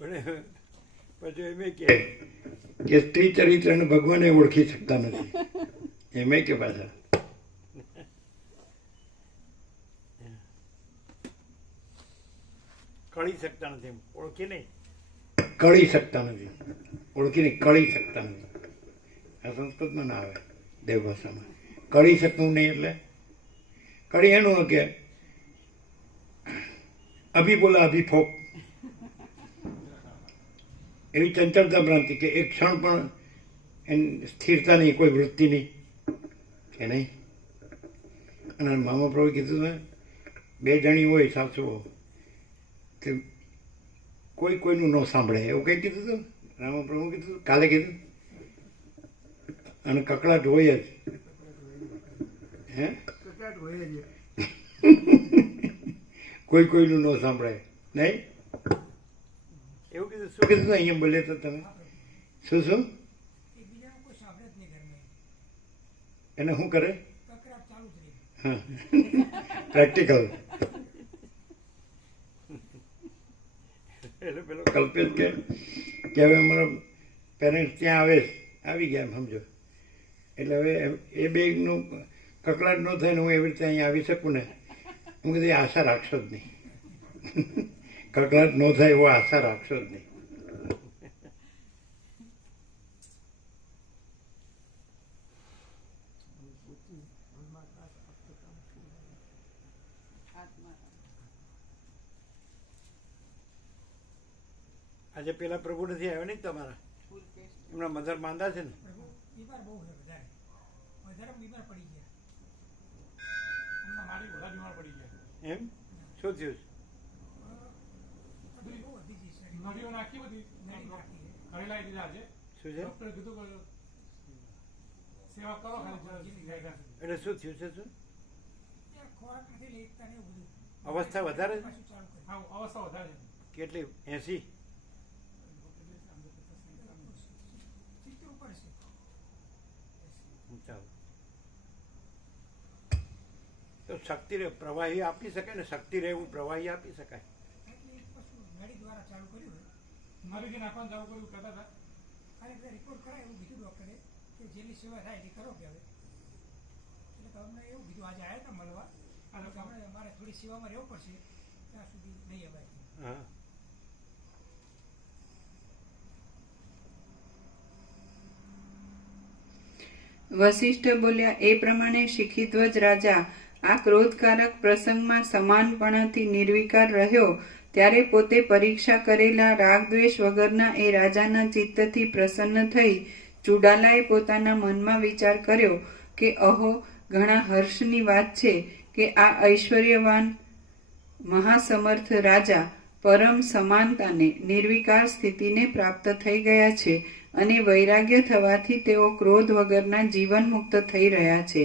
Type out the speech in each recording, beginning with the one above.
પણ પછી એમ કે સ્ત્રી ચરિત્રને ભગવાને ઓળખી શકતા નથી એમ કે પાછા કળી શકતા નથી, ઓળખી નહીં કળી શકતા નથી, ઓળખીને કળી શકતા નથી. આ સંસ્કૃતમાં ના આવે, દેવભાષામાં કળી શકવું નહીં. એટલે કળી એનું કે અભી બોલા અભી ફોક, એવી ચંચળતા ભ્રાંતિ કે એક ક્ષણ પણ એની સ્થિરતા નહીં, કોઈ વૃત્તિ નહીં કે નહીં. અને મામા પ્રભુએ કીધું ને, બે જણી હોય સાસુઓ, તે કોઈ કોઈનું ન સાંભળે એવું કંઈ કીધું હતું. રામા પ્રભુ કીધું કાલે કીધું. અને કકડાટ હોય જ, હે કોઈ કોઈનું ન સાંભળે નહીં. એવું કીધું. શું કીધું અહીંયા બોલે તો તમે? શું એને શું કરે? હા, પ્રેક્ટિકલ. એટલે પેલો કલ્પેશ કે હવે અમારા પેરેન્ટ્સ ત્યાં આવી ગયા એમ સમજો. એટલે હવે એ બેગનું કકડાટ ન થાય ને હું એવી રીતે અહીંયા આવી શકું ને, હું કીધું આશા રાખશો જ નહીં. કકડાટ ન થાય એવો આશા રાખશો જ નહીં. આજે પેલા પ્રભુ નથી આવ્યો ને તમારા? એમના મધર માંદા છે ને? એમ શું થયું? શું છે? એટલે શું થયું છે? શું અવસ્થા વધારે? કેટલી? 80? તો શક્તિ રહે, પ્રવાહી આપી શકાય ને, શક્તિ રહે એવું પ્રવાહી આપી શકાય. રિપોર્ટ કરાય એવું કીધું ડોક્ટરે કે જેની સેવા થાય એ કરો કે હવે. એટલે અમને એવું કીધું, આજે આવ્યા હતા મળવા, આપણે અમારે થોડી સેવામાં રહેવું પડશે, ત્યાં સુધી નહીં અવાય. હા, વશિષ્ઠ બોલ્યા, એ પ્રમાણે શિખીધ્વજ રાજા આ ક્રોધકારક પ્રસંગમાં સમાનપણાથી નિર્વિકાર રહ્યો. ત્યારે પોતે પરીક્ષા કરેલા રાગદ્વેષ વગરના એ રાજાના ચિત્તથી પ્રસન્ન થઈ ચુડાલાએ પોતાના મનમાં વિચાર કર્યો કે અહો, ઘણા હર્ષની વાત છે કે આ ઐશ્વર્યવાન મહાસમર્થ રાજા પરમ સમાનતાને નિર્વિકાર સ્થિતિને પ્રાપ્ત થઈ ગયા છે અને વૈરાગ્ય થવાથી તેઓ ક્રોધ વગરના જીવન મુક્ત થઈ રહ્યા છે.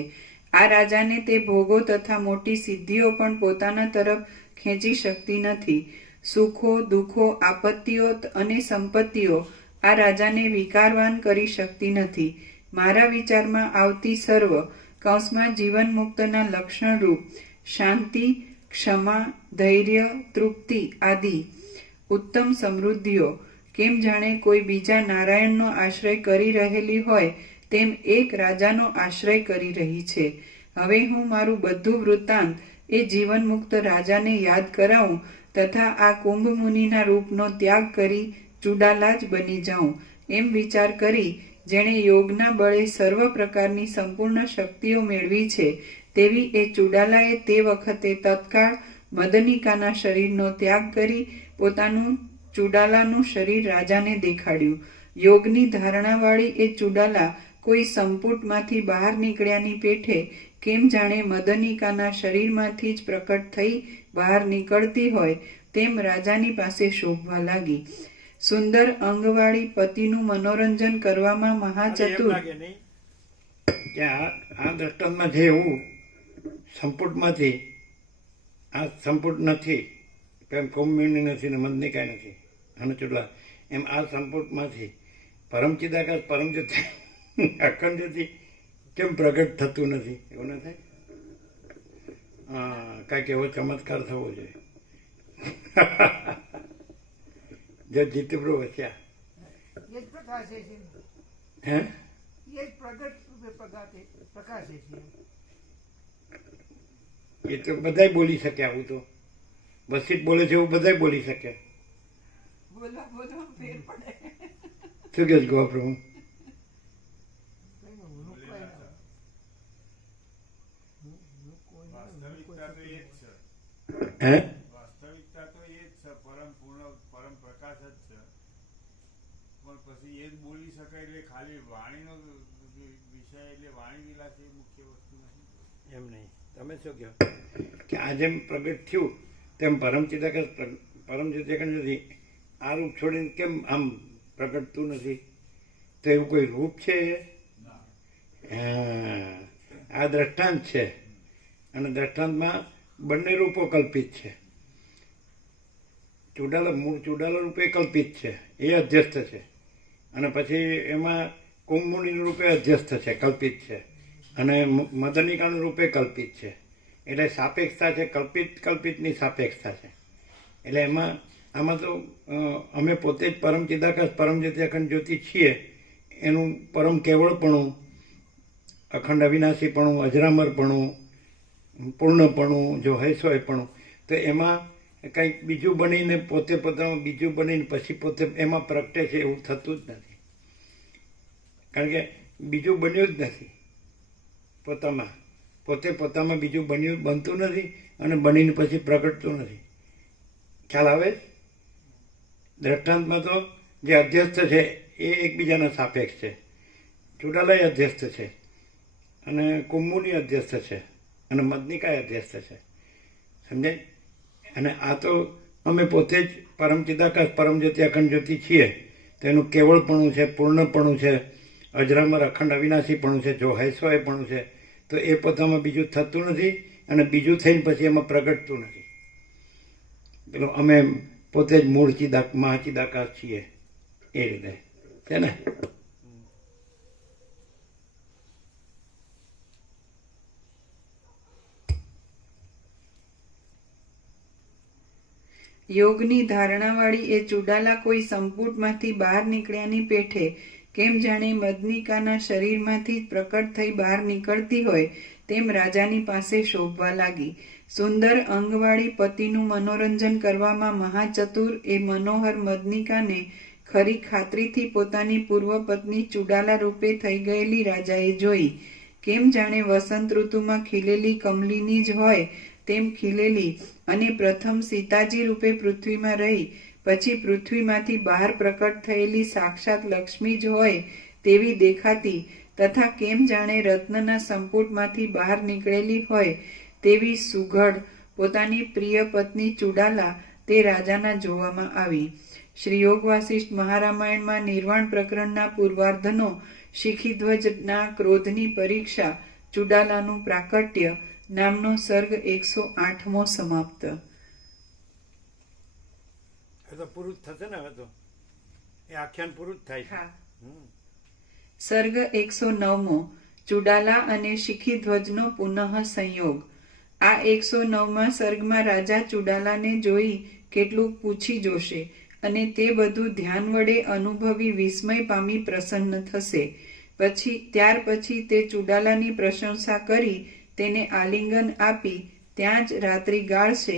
આ રાજાને તે ભોગો તથા મોટી સિદ્ધિઓ પણ પોતાના તરફ ખેંચી શકતી નથી. સુખો, દુઃખો, આપત્તિઓ અને સંપત્તિઓ આ રાજાને વિકારવાન કરી શકતી નથી. મારા વિચારમાં આવતી સર્વ કૌંસમાં જીવન મુક્તના લક્ષણ રૂપ શાંતિ, ક્ષમા, ધૈર્ય, તૃપ્તિ આદિ ઉત્તમ સમૃદ્ધિઓ કેમ જાણે કોઈ બીજા નારાયણનો આશ્રય કરી રહેલી હોય તેમ એક રાજાનો આશ્રય કરી રહી છે. હવે હું મારું બધું વૃત્તાંત એ જીવન મુક્ત રાજાને યાદ કરાવું તથા આ કુંભ મુનિના રૂપનો ત્યાગ કરી ચુડાલા જ બની જાઉં એમ વિચાર કરી જેણે યોગના બળે સર્વ પ્રકારની સંપૂર્ણ શક્તિઓ મેળવી છે તેવી એ ચુડાલાએ તે વખતે તત્કાળ મદનિકાના શરીરનો ત્યાગ કરી પોતાનું ચુડાલાનું શરીર રાજાને દેખાડ્યું. યોગની ધારણાવાળી એ ચુડાલા કોઈ સંપુટમાંથી બહાર નીકળ્યાની પેઠે કેમ જાણે મદનિકાના શરીરમાંથી જ પ્રકટ થઈ બહાર નીકળતી હોય તેમ રાજાની પાસે શોભવા લાગી. સુંદર અંગવાળી પતિનું મનોરંજન કરવામાં મહાચતુર. આ દ્રષ્ટાંતમાં જે એવું સંપુટમાંથી આ સંપુટ નથી, કેમ કોમ્યુની નથી ને મદનિકા નથી અને ચુડલા, એમ આ સંપુટમાંથી પરમચિદાકાશ પરમજ્યોતિ અખંડ જ્યોતિ કેમ પ્રગટ થતું નથી? એવું ન થાય? કાંઈક એવો ચમત્કાર થવો જોઈએ. જજ જીતુપ્રભુ વસ્યા. એ જ પ્રકાશે છે, હે એ જ પ્રગટ રૂપે પ્રકાશે છે. એ તો બધાય બોલી શકે આવું તો. વસીત બોલે છે એવું બધાય બોલી શકે. બોલવા બોલવા ફેર પડે. શું કહે છે ગોપ્રભુ? વાસ્તવિકતા તો એ જ છે. હે વાસ્તવિકતા તો એ જ છે, પરમ પૂર્ણ પરમ પ્રકાશ જ છે. પણ પછી એ જ બોલી શકાય એટલે ખાલી વાણીનો વિષય એટલે વાણી વિલાસ એ મુખ્ય વસ્તુ નથી. એમ નહીં. તમે શું કહો કે આ જેમ પ્રગટ થયું તેમ પરમચિદાકાશ પરમચિદાકાશ નથી. આ રૂપ છોડીને કેમ આમ પ્રગટતું નથી? તો એવું કોઈ રૂપ છે? હા, આ દ્રષ્ટાંત છે. અને દ્રષ્ટાંતમાં બંને રૂપો કલ્પિત છે. મૂળ ચુડાલા રૂપે કલ્પિત છે, એ અધ્યસ્થ છે. અને પછી એમાં કુંભમુનિનું રૂપે અધ્યસ્થ છે, કલ્પિત છે. અને મદનિકાનું રૂપે કલ્પિત છે. એટલે સાપેક્ષતા છે, કલ્પિતની સાપેક્ષતા છે. એટલે આમાં તો અમે પોતે જ પરમ ચિદાકાશ પરમ અખંડ જ્યોતિ છીએ. એનું પરમ કેવળપણું, અખંડ અવિનાશીપણું, અજરામરપણું, પૂર્ણપણું, જો હૈસોયપણું, તો એમાં કંઈક બીજું બનીને પોતામાં બીજું બનીને પછી પોતે એમાં પ્રગટે છે એવું થતું જ નથી. કારણ કે બીજું બન્યું જ નથી પોતામાં બીજું બનતું નથી અને બનીને પછી પ્રગટતું નથી. ખ્યાલ આવે? દ્રષ્ટાંતમાં તો જે અધ્યસ્થ છે એ એકબીજાના સાપેક્ષ છે. ચુડાલાય અધ્યસ્થ છે અને કુંભમુનિ અધ્યસ્થ છે અને મદનિકાય અધ્યસ્થ છે. સમજાય? અને આ તો અમે પોતે જ પરમ ચિદાકાશ પરમ જ્યોતિ અખંડ જ્યોતિ છીએ. તેનું કેવળપણું છે, પૂર્ણપણું છે, અજરામર અખંડ અવિનાશીપણું છે, જો હૈસોયપણું છે. તો એ પોતામાં બીજું થતું નથી અને બીજું થઈને પછી એમાં પ્રગટતું નથી. પેલો અમે પોતે જ મૂળ મહાચિદાકાશ છીએ એ રીતે છે ને. યોગની ધારણાવાળી એ ચુડાલા કોઈ સંપુટમાંથી બહાર નીકળ્યાની પેઠે કેમ જાણે મદનિકાના શરીરમાંથી જ પ્રકટ થઈ બહાર નીકળતી હોય તેમ રાજાની પાસે શોભવા લાગી. સુંદર અંગવાળી પતિનું મનોરંજન કરવામાં મહાચતુર એ મનોહર મદનિકાને ખરી ખાતરીથી પોતાની પૂર્વ પત્ની ચુડાલા રૂપે થઈ ગયેલી રાજાએ જોઈ. કેમ જાણે વસંત ઋતુમાં ખીલેલી કમલીની જ હોય તેમ ખીલેલી અને પ્રથમ સીતાજી રૂપે પૃથ્વીમાં રહી પછી પૃથ્વીમાંથી બહાર પ્રકટ થયેલી સાક્ષાત લક્ષ્મી જ હોય તેવી દેખાતી તથા કેમ જાણે રત્નના સંપુટમાંથી બહાર નીકળેલી હોય તેવી સુઘડ પોતાની પ્રિય પત્ની ચુડાલા તે રાજાના જોવામાં આવી. શ્રી યોગ વાસિષ્ઠ મહારામાયણમાં નિર્વાણ પ્રકરણના પૂર્વાર્ધનો શિખીધ્વજના ક્રોધની પરીક્ષા ચુડાલાનું પ્રાકટ્ય નામનો સર્ગ 108મો સમાપ્ત. તો પૂરું જ થશે ને? હવે તો એ આખ્યાન પૂરું જ થાય છે. સર્ગ 109મો ચુડાલા અને શિખીધ્વજનો પુનઃ સંયોગ. આ 109મા સર્ગમાં રાજા ચુડાલાને જોઈ કેટલુંક પૂછી જોશે અને તે બધું ધ્યાન વડે અનુભવી વિસ્મય પામી પ્રસન્ન થશે. ત્યાર પછી તે ચુડાલાની પ્રશંસા કરી તેને આલિંગન આપી ત્યાં જ રાત્રિ ગાળશે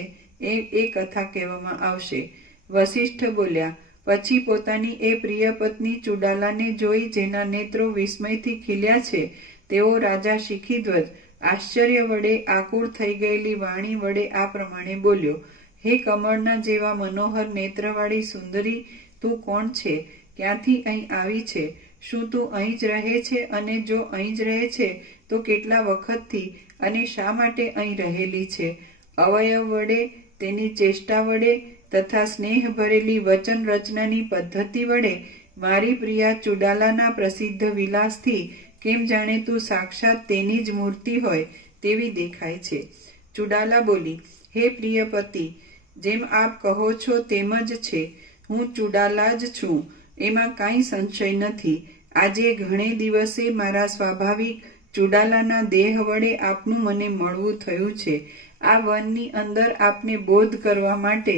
એ કથા કહેવામાં આવશે. વસિષ્ઠ બોલ્યા, પછી પોતાની એ પ્રિય પત્ની ચુડાલાને જોઈ જેના નેત્રો વિસ્મયથી ખીલ્યા છે તેઓ રાજા શિખીધ્વજ આશ્ચર્ય વડે આકુળ થઈ ગયેલી વાણી વડે આ પ્રમાણે બોલ્યો. હે કમળના જેવા મનોહર નેત્રવાળી સુંદરી, તું કોણ છે? ક્યાંથી અહીં આવી છે? શું તું અહીં જ રહે છે? અને જો અહીં જ રહે છે તો કેટલા વખતથી અને શા માટે અહીં રહેલી છે? અવયવ વડે, તેની ચેષ્ટા વડે તથા સ્નેહ ભરેલી વચન રચનાની પદ્ધતિ વડે મારી પ્રિયા ચુડાલાના પ્રસિદ્ધ વિલાસથી કેમ જાણે તું સાક્ષાત તેની જ મૂર્તિ હોય તેવી દેખાય છે. ચુડાલા બોલી, હે પ્રિય પતિ, જેમ આપ કહો છો તેમ જ છે. હું ચુડાલા જ છું, એમાં કાંઈ સંશય નથી. આજે ઘણે દિવસે મારા સ્વાભાવિક ચુડાલાના દેહ વડે આપનું મને મળવું થયું છે. આ વનની અંદર આપને બોધ કરવા માટે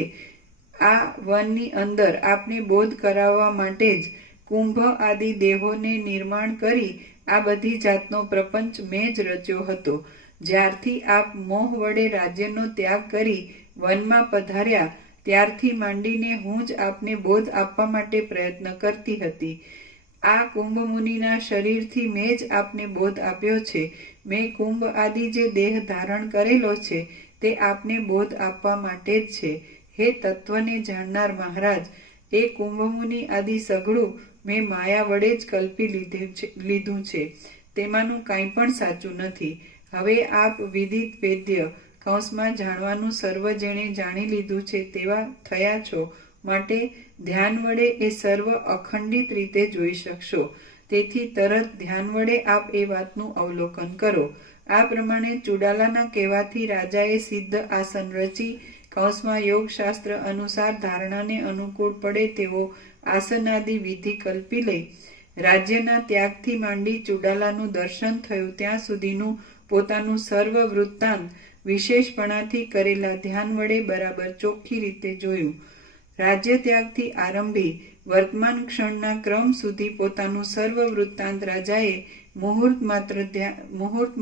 આ વનની અંદર આપને બોધ કરાવવા માટે જ કુંભ આદિ દેહોને નિર્માણ કરી આ બધી જાતનો પ્રપંચ મેં જ રચ્યો હતો. જ્યારથી આપ મોહ વડે રાજ્યનો ત્યાગ કરી વનમાં પધાર્યા ત્યારથી માંડીને હું જ આપને બોધ આપવા માટે પ્રયત્ન કરતી હતી. આ કુંભ મુનિના શરીરથી મેં જ આપને બોધ આપ્યો છે. મેં કુંભ આદિ જે દેહ ધારણ કરેલો છે તે આપને બોધ આપવા માટે જ છે. હે તત્વને જાણનાર મહારાજ, એ કુંભ મુનિ આદિ સઘળું મેં માયા વડે જ કલ્પી લીધું છે. તેમાંનું કાંઈ પણ સાચું નથી. હવે આપ વિદિત વેદ્ય કૌંસમાં જાણવાનું સર્વ જેણે જાણી લીધું છે તેવા થયા છો માટે ધ્યાન વડે એ સર્વ અખંડિત રીતે જોઈ શકશો. તેથી તરત ધ્યાન વડે આપ એ વાતનું અવલોકન કરો. આ પ્રમાણે ચુડાલાના કહેવાથી રાજાએ સિદ્ધ આસન રચી કૌંસમાં યોગશાસ્ત્ર અનુસાર ધારણાને અનુકૂળ પડે તેવો આસનાદિ વિધિ કલ્પી લઈ રાજ્યના ત્યાગથી માંડી ચુડાલાનું દર્શન થયું ત્યાં સુધીનું પોતાનું સર્વ વૃત્તાંત વિશેષપણાથી કરેલા ધ્યાન વડે બરાબર ચોખ્ખી રીતે જોયું. રાજ્ય ત્યાગથી આરંભી વર્તમાન ક્ષણના ક્રમ સુધી પોતાનું સર્વ વૃત્તાંત રાજાએ મુહૂર્ત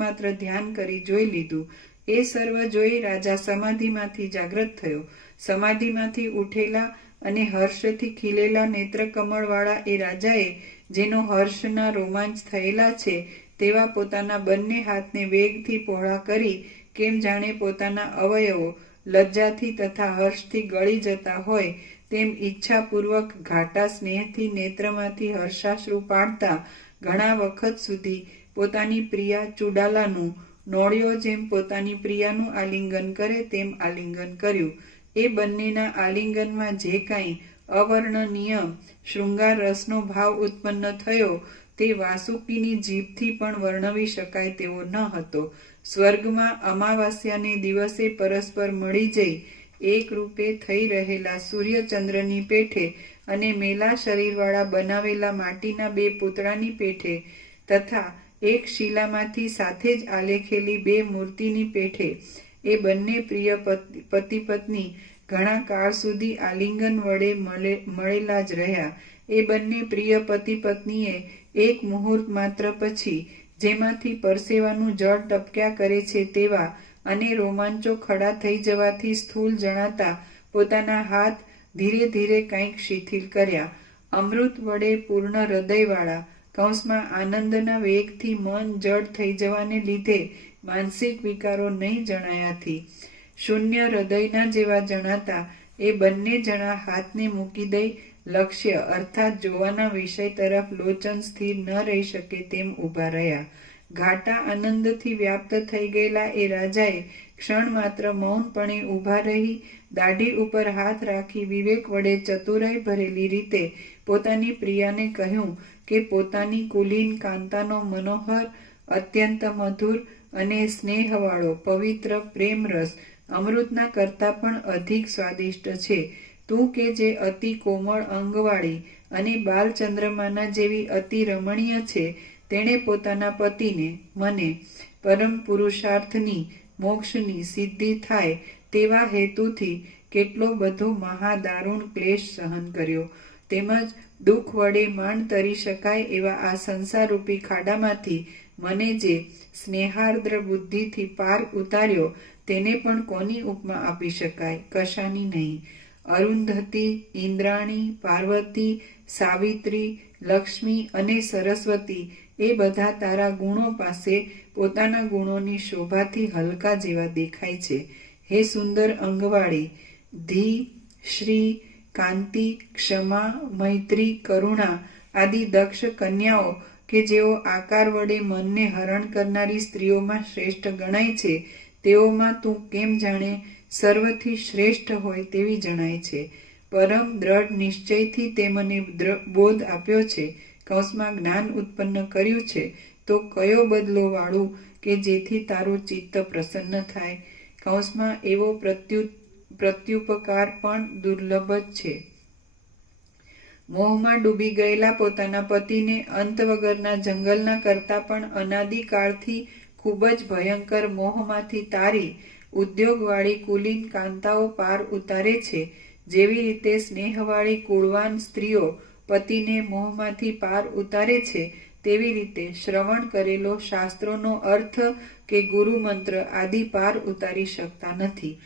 માત્ર ધ્યાન કરી જોઈ લીધું. એ સર્વ જોઈ રાજા સમાધિમાંથી જાગ્રત થયો. સમાધિમાંથી ઉઠેલા અને હર્ષથી ખીલેલા નેત્રકમળવાળા એ રાજાએ જેનો હર્ષના રોમાંચ થયેલા છે તેવા પોતાના બંને હાથને વેગથી પહોળા કરી કેમ જાણે પોતાના અવયવો લજ્જાથી તથા હર્ષથી ગળી જતા હોય તેમ ઈચ્છાપૂર્વક ઘાટા સ્નેહથી નેત્રમાંથી હર્ષાશ્રુ પાડતા ઘણા વખત સુધી પોતાની પ્રિયા ચુડાલાનું નોળિયો જેમ પોતાની પ્રિયાનું આલિંગન કરે તેમ આલિંગન કર્યું. એ બંનેના આલિંગનમાં જે કાંઈ અવર્ણનીય શૃંગાર રસનો ભાવ ઉત્પન્ન થયો તે વાસુકીની જીભથી પણ વર્ણવી શકાય તેવો ન હતો. સ્વર્ગમાં અમાવાસ્યાને દિવસે પરસ્પર મળી જઈ એક રૂપે થઈ રહેલા સૂર્યચંદ્રની પેઠે અને મેલા શરીરવાળા બનાવેલા માટીના બે પૂતળાની પેઠે તથા એક શિલામાંથી સાથે જ આલેખેલી બે મૂર્તિની પેઠે એ બંને પ્રિય પતિ પત્ની ઘણા કાળ સુધી આલિંગન વડે મળેલા જ રહ્યા. એ બંને પ્રિય પતિ પત્નીએ એક મુહૂર્ત માત્ર પછી જેમાંથી પરસેવાનું જળ ટપક્યા કરે છે તેવા અને રોમાંચો ખડા થઈ જવાથી સ્થૂળ જણાતા પોતાના હાથ ધીરે ધીરે કંઈક શિથિલ કર્યા. અમૃત વડે પૂર્ણ હૃદયવાળા કૌંસમાં આનંદના વેગથી મન જડ થઈ જવાને લીધે માનસિક વિકારો નહીં જણાયાથી શૂન્ય હૃદયના જેવા જણાતા એ બંને જણા હાથને મૂકી દઈ લક્ષ્ય અર્થાત જોવાના વિષય તરફ લોચન સ્થિર ન રહી શકે તેમ ઊભા રહ્યા. ઘાટા આનંદથી વ્યાપ્ત થઈ ગયેલા એ રાજાએ ક્ષણ માત્ર મૌનપણે ઊભા રહી દાઢી ઉપર હાથ રાખી વિવેક વડે ચતુરાઈ ભરેલી રીતે પોતાની પ્રિયાને કહ્યું કે પોતાની કુલીન કાંતાનો મનોહર અત્યંત મધુર અને સ્નેહવાળો પવિત્ર પ્રેમરસ અમૃતના કરતાં પણ અધિક સ્વાદિષ્ટ છે. તું કે જે અતિ કોમળ અંગવાળી અને બાલચંદ્રમાના જેવી અતિ રમણીય છે તેણે પોતાના પતિને મને પરમ પુરુષાર્થની મોક્ષની સિદ્ધિ થાય તેવા હેતુથી કેટલો બધો મહાદારૂણ ક્લેશ સહન કર્યો તેમજ દુઃખ વડે માંડ તરી શકાય એવા આ સંસારરૂપી ખાડામાંથી મને જે સ્નેહાર્દ્ર બુદ્ધિથી પાર ઉતાર્યો તેને પણ કોની ઉપમા આપી શકાય? કશાની નહીં. અરુંધતી, ઇન્દ્રાણી, પાર્વતી, સાવિત્રી, લક્ષ્મી અને સરસ્વતી એ બધા તારા ગુણો પાસે પોતાના ગુણોની શોભાથી હલકા જેવા દેખાય છે. હે સુંદર અંગવાળી, ધી, શ્રી, કાંતિ, ક્ષમા, મૈત્રી, કરુણા આદિ દક્ષ કન્યાઓ કે જેઓ આકાર વડે મનને હરણ કરનારી સ્ત્રીઓમાં શ્રેષ્ઠ ગણાય છે તેઓમાં તું કેમ જાણે સર્વથી શ્રેષ્ઠ હોય તેવી જણાય છે. પરમ દ્રઢ નિશ્ચયથી તે મને બોધ આપ્યો છે, કૌંસમાં જ્ઞાન ઉત્પન્ન કર્યું છે, તો કયો બદલો વાળું કે જેથી તારું ચિત્ત પ્રસન્ન થાય? કૌંસમાં એવો પ્રત્યુપકાર પણ દુર્લભ જ છે. મોહમાં ડૂબી ગયેલા પોતાના પતિને અંત વગરના જંગલના કરતા પણ અનાદિકાળથી ખૂબ જ ભયંકર મોહમાંથી તારી ઉદ્યોગવાળી કુલીન કાંતાઓ પાર ઉતારે છે જેવી રીતે સ્નેહવાળી કુળવાન સ્ત્રીઓ પતિને મોહમાંથી પાર ઉતારે છે, તેવી રીતે શ્રવણ કરેલો શાસ્ત્રોનો અર્થ કે ગુરુ મંત્ર આદિ પાર ઉતારી શકતા નથી.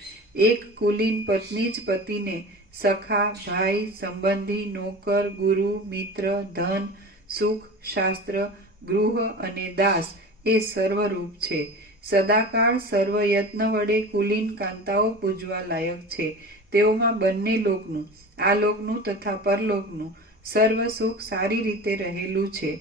એક કુલીન પત્ની જ પતિને સખા, ભાઈ, સંબંધી, નોકર, ગુરુ, મિત્ર, ધન, સુખ, શાસ્ત્ર, ગૃહ અને દાસ એ સર્વરૂપ છે. સદાકાળ સર્વ યત્ન વડે કુલીન કાંતાઓ પૂજવા લાયક છે. તેઓમાં બંને લોકનું, આ લોકનું તથા પરલોકનું સર્વ સુખ સારી રીતે રહેલું છે.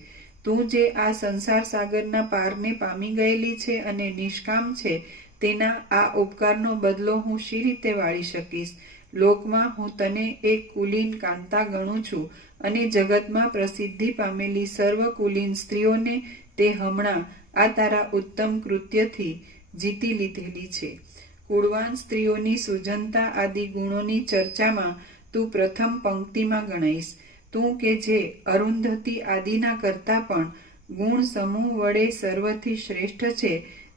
તું જે આ સંસાર સાગરના પારને પામી ગયેલી છે અને નિષ્કામ છે, તેના આ ઉપકારનો બદલો હું શી રીતે વાળી શકીશ? લોકમાં હું તને એક કુલીન કાંતા ગણું છું અને જગતમાં પ્રસિદ્ધિ પામેલી સર્વ કુલીન સ્ત્રીઓને તે હમણાં આ તારા ઉત્તમ કૃત્યથી જીતી લીધેલી છે. કુળવાન સ્ત્રીઓની સુજનતા આદિ ગુણોની ચર્ચામાં તું પ્રથમ પંક્તિમાં ગણાઈશ. તું કે જે અરુંધતી આદિના કરતા પણ ગુણ સમૂહ વડે સર્વથી શ્રેષ્ઠ છે,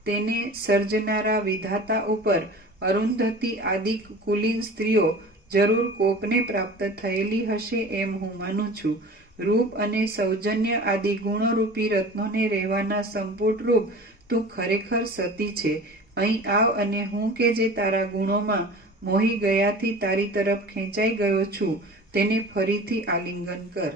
તેને સર્જનારા વિધાતા ઉપર અરુંધતી આદિ કુલીન સ્ત્રીઓ જરૂર કોકને પ્રાપ્ત થયેલી હશે એમ હું માનું છું. રૂપ અને સૌજન્ય આદિ ગુણોરૂપી રત્નોને રહેવાના સંપુટ રૂપ તું ખરેખર સતી છે. અહીં આવ અને હું કે જે તારા ગુણોમાં મોહી ગયાથી તારી તરફ ખેંચાઈ ગયો છું, તેને ફરીથી આલિંગન કર.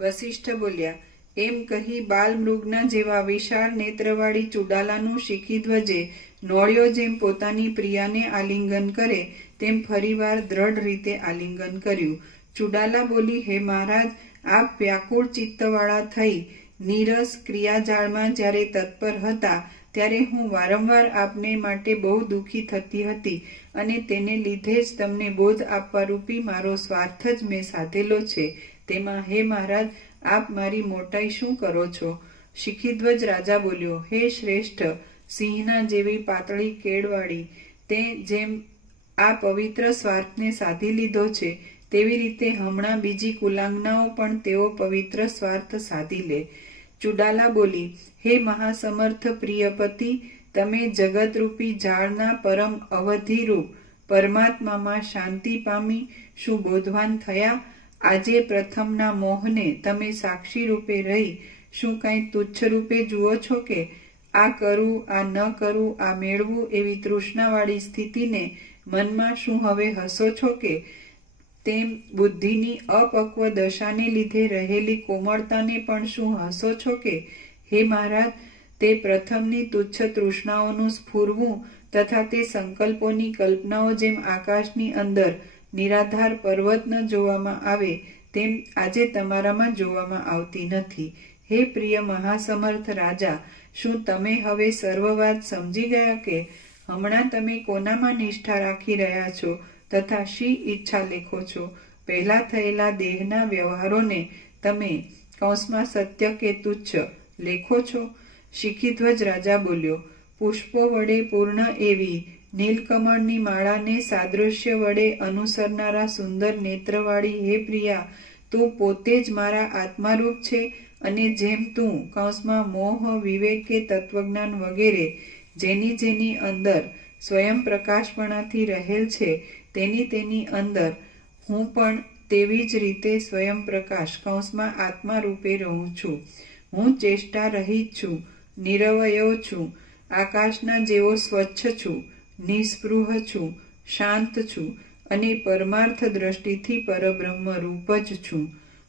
વસિષ્ઠ બોલ્યા, એમ કહી બાલમૃગના જેવા વિશાળ નેત્રવાળી ચુડાલાનું શિખીધ્વજે નોળિયો જેમ પોતાની પ્રિયાને આલિંગન કરે તેમ ફરીવાર દ્રઢ રીતે આલિંગન કર્યું. ચુડાલા બોલી, હે મહારાજ, આપ વ્યાકુળ ચિત્તવાળા થઈ નીરસ ક્રિયાજાળમાં જ્યારે તત્પર હતા, ત્યારે હું વારંવાર આપને માટે બહુ દુઃખી થતી હતી અને તેને લીધે જ તમને બોધ આપવા રૂપી મારો સ્વાર્થ જ મેં સાધેલો છે. તેમાં હે મહારાજ, આપ મારી મોટાઈ શું કરો છો? શિખીધ્વજ રાજા બોલ્યો, હે શ્રેષ્ઠ, સિંહના જેવી પાતળી કેડવાળી તે જેમ આ પવિત્ર સ્વાર્થને સાધી લીધો છે, તેવી રીતે હમણાં બીજી કુલાંગનાઓ પણ તેઓ પવિત્ર સ્વાર્થ સાધી લે. ચુડાલા બોલી, હે મહાસમર્થ પ્રિયપતિ, તમે જગતરૂપી ઝાડના પરમ અવધિરૂપ પરમાત્મામાં શાંતિ પામી શું બોધવાન થયા? આજે પ્રથમના મોહને તમે સાક્ષી રૂપે રહી શું કાંઈ તુચ્છ રૂપે જુઓ છો કે આ કરું, આ ન કરું, આ મેળવું એવી તૃષ્ણાવાળી સ્થિતિને મનમાં શું હવે હસો છો કે તેમ બુદ્ધિની અપક્વ દશાને લીધે રહેલી કોમળતાને પણ શું હસો છો કે? હે મહારાજ, તે પ્રથમની તુચ્છ તૃષ્ણાઓનું સ્ફુરવું તથા તે સંકલ્પોની કલ્પનાઓ જેમ આકાશની અંદર નિરાધાર પર્વત ન જોવામાં આવે તેમ આજે તમારામાં જોવામાં આવતી નથી. હે પ્રિય મહાસમર્થ રાજા, શું તમે હવે સર્વ વાત સમજી ગયા કે હમણાં તમે કોનામાં નિષ્ઠા રાખી રહ્યા છો તથા શી ઈચ્છા લેખો છો? પહેલા થયેલા દેહના વ્યવહારોને તમે કૌંસમાં સત્ય કે તુચ્છ લેખો છો? શિખીધ્વજ રાજા બોલ્યો, પુષ્પો વડે પૂર્ણ એવી નીલકમળની માળાને સાદૃશ્ય વડે અનુસરનારા સુંદર નેત્રવાળી હે પ્રિયા, તું પોતે જ મારા આત્મારૂપ છે અને જેમ તું કૌંસમાં મોહ, વિવેક કે તત્વજ્ઞાન વગેરે જેની જેની અંદર સ્વયં પ્રકાશપણાથી રહેલ છે, તેની અંદર હું પણ તેવી જ રીતે સ્વયં પ્રકાશ કૌંસમાં આત્મા રૂપે રહું છું. હું ચેષ્ટા રહિત છું, નિરવયવ છું, આકાશના જેવો સ્વચ્છ છું, નિસ્પૃહ છું, શાંત છું અને પરમાર્થ દ્રષ્ટિથી પરબ્રહ્મ રૂપ જ છું.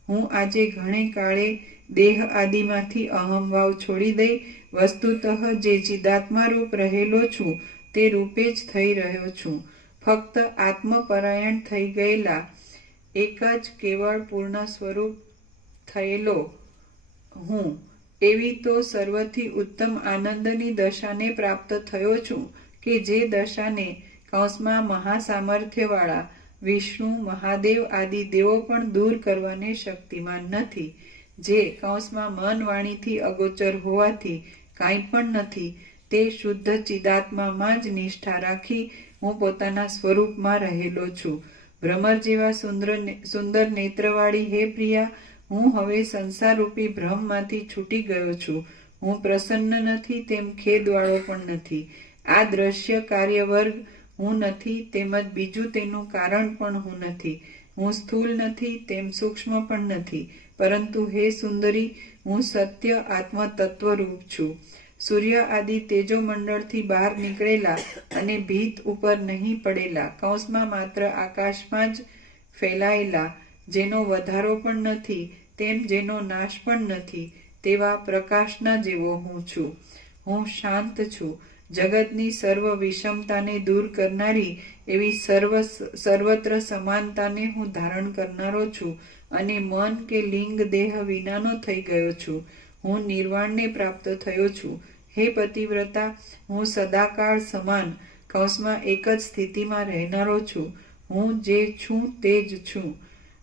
હું આજે ઘણે કાળે દેહ આદિમાંથી અહમભાવ છોડી દઈ વસ્તુતઃ જે ચિદાત્મા રૂપ રહેલો છું તે રૂપે જ થઈ રહ્યો છું. ફક્ત આત્મપરાયણ થઈ ગયેલા એક જ કેવળ પૂર્ણ સ્વરૂપ થયેલો હું એવી તો સર્વથી ઉત્તમ આનંદની દશાને પ્રાપ્ત થયો છું કે જે દશાને કૌંસમાં મહાસામર્થ્યવાળા વિષ્ણુ, મહાદેવ આદિ દેવો પણ દૂર કરવાને શક્તિમાન નથી. જે કૌંસમાં મન વાણીથી અગોચર હોવાથી કાંઈ પણ નથી, તે શુદ્ધ ચિદાત્મામાં જ નિષ્ઠા રાખી હું પોતાના સ્વરૂપમાં રહેલો છું. ભ્રમર જેવા સુંદર નેત્રવાળી હે પ્રિયા, હું હવે સંસારરૂપી ભ્રમમાંથી છૂટી ગયો છું. હું પ્રસન્ન નથી તેમ ખેદવાળો પણ નથી. આ દ્રશ્ય કાર્યવર્ગ હું નથી તેમજ બીજું તેનું કારણ પણ હું નથી. હું સ્થૂલ નથી તેમ સૂક્ષ્મ પણ નથી, પરંતુ હે સુંદરી, હું સત્ય આત્મ તત્વરૂપ છું. સૂર્ય આદિ તેજોમંડળથી બહાર નીકળેલા અને ભીત ઉપર નહીં પડેલા, કૌંસમાં માત્ર આકાશમાં જ ફેલાયેલા, જેનો વધારો પણ નથી તેમ જેનો નાશ પણ નથી, તેવા પ્રકાશના જેવો હું છું. હું શાંત છું. જગતની સર્વ વિષમતાને દૂર કરનારી એવી સર્વત્ર સમાનતાને હું ધારણ કરનારો છું અને મન કે લિંગ દેહ વિનાનો થઈ ગયો છું. હું નિર્વાણને પ્રાપ્ત થયો છું. હે પતિવ્રતા, હું સદાકાળ સમાન કૌંસમાં એક જ સ્થિતિમાં રહેનારો છું. હું જે છું તે જ છું.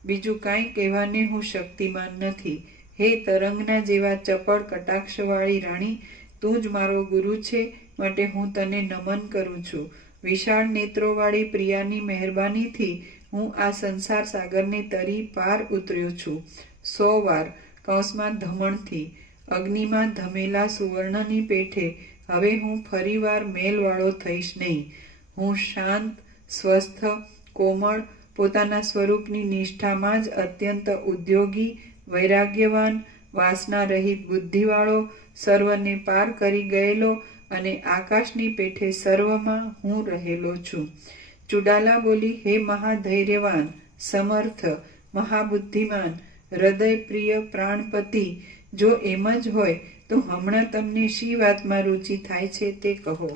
બીજું કાંઈ કહેવાને હું શક્તિમાન નથી. હે તરંગના જેવા ચપળ કટાક્ષવાળી રાણી, તું જ મારો ગુરુ છે, માટે હું તને નમન કરું છું. વિશાળ નેત્રોવાળી પ્રિયાની મહેરબાનીથી હું આ સંસાર સાગરને તરી પાર ઉતર્યો છું 100 વાર, કૌંસમાં ધમણથી. અગ્નિમાં ધમેલા સુવર્ણની પેઠે હવે હું ફરીવાર મેલવાળો થઈશ નહીં. હું શાંત, સ્વસ્થ, કોમળ, પોતાના સ્વરૂપની નિષ્ઠામાં જ અત્યંત ઉદ્યોગી, વૈરાગ્યવાન, વાસના રહિત બુદ્ધિવાળો, સર્વને પાર કરી ગયેલો અને આકાશની પેઠે સર્વમાં હું રહેલો છું. ચુડાલા બોલી, હે મહાધૈર્યવાન, સમર્થ, મહાબુદ્ધિમાન, હૃદયપ્રિય પ્રાણપતિ, જો એમ જ હોય તો હમણાં તમને શી વાતમાં રુચિ થાય છે તે કહો.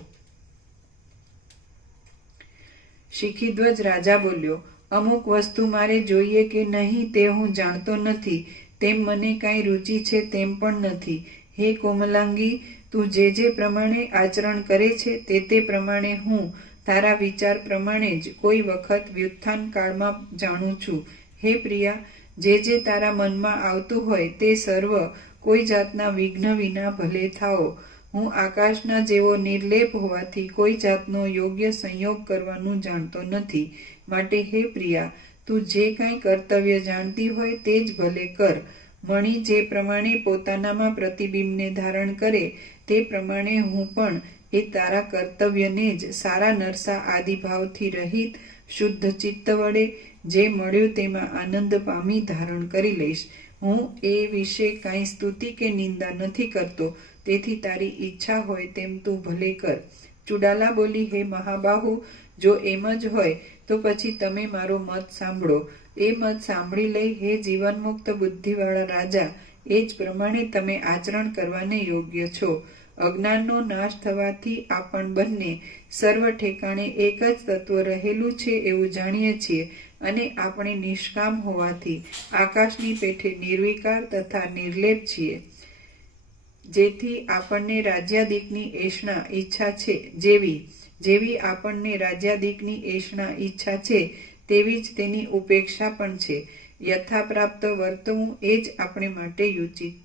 શિખીધ્વજ રાજા બોલ્યો, અમુક વસ્તુ મારે જોઈએ કે નહીં તે હું જાણતો નથી, તેમ મને કાંઈ રુચિ છે તેમ પણ નથી. હે કોમલાંગી, તું જે પ્રમાણે આચરણ કરે છે તે પ્રમાણે હું તારા વિચાર પ્રમાણે જ કોઈ વખત વ્યુત્થાન કાળમાં જાણું છું. હે પ્રિયા, જે તારા મનમાં આવતું હોય તે સર્વ કોઈ જાતના વિઘ્ન વિના ભલે થાઓ. હું આકાશના જેવો નિર્લેપ હોવાથી કોઈ જાતનો યોગ્ય સંયોગ કરવાનું જાણતો નથી. માટે હે પ્રિયા, તું જે કાંઈ કર્તવ્ય જાણતી હોય તે જ ભલે કર. મણિ જે પ્રમાણે પોતાનામાં પ્રતિબિંબને ધારણ કરે તે પ્રમાણે હું પણ એ તારા કર્તવ્યને જ સારા નરસા આદિભાવથી રહિત શુદ્ધ ચિત્ત વડે જે મળ્યું તેમાં આનંદ પામી ધારણ કરી લઈશ. હું એ વિશે કાંઈ સ્તુતિ કે નિંદા નથી કરતો, તેથી તારી ઈચ્છા હોય તેમ તું ભલે કર. ચુડાલા બોલી, હે મહાબાહુ, જો એમ જ હોય તો પછી તમે મારો મત સાંભળો. એ મત સાંભળી લઈ, હે જીવનમુક્ત બુદ્ધિવાળા રાજા, એ જ પ્રમાણે તમે આચરણ કરવાને યોગ્ય છો. અજ્ઞાનનો નાશ થવાથી આપણ બંને સર્વ ઠેકાણે એક જ તત્વ રહેલું છે એવું જાણીએ છીએ, અને આપણે નિષ્કામ હોવાથી આકાશની પેઠે નિર્વિકાર તથા નિર્લેપ છીએ. જેથી આપણને રાજ્યાદિકની એષણા ઈચ્છા છે, જેવી આપણને રાજ્યાદિકની એષણા ઈચ્છા છે તેવી જ તેની ઉપેક્ષા પણ છે. યથાપ્રાપ્ત વર્તવું એ જ આપણે માટે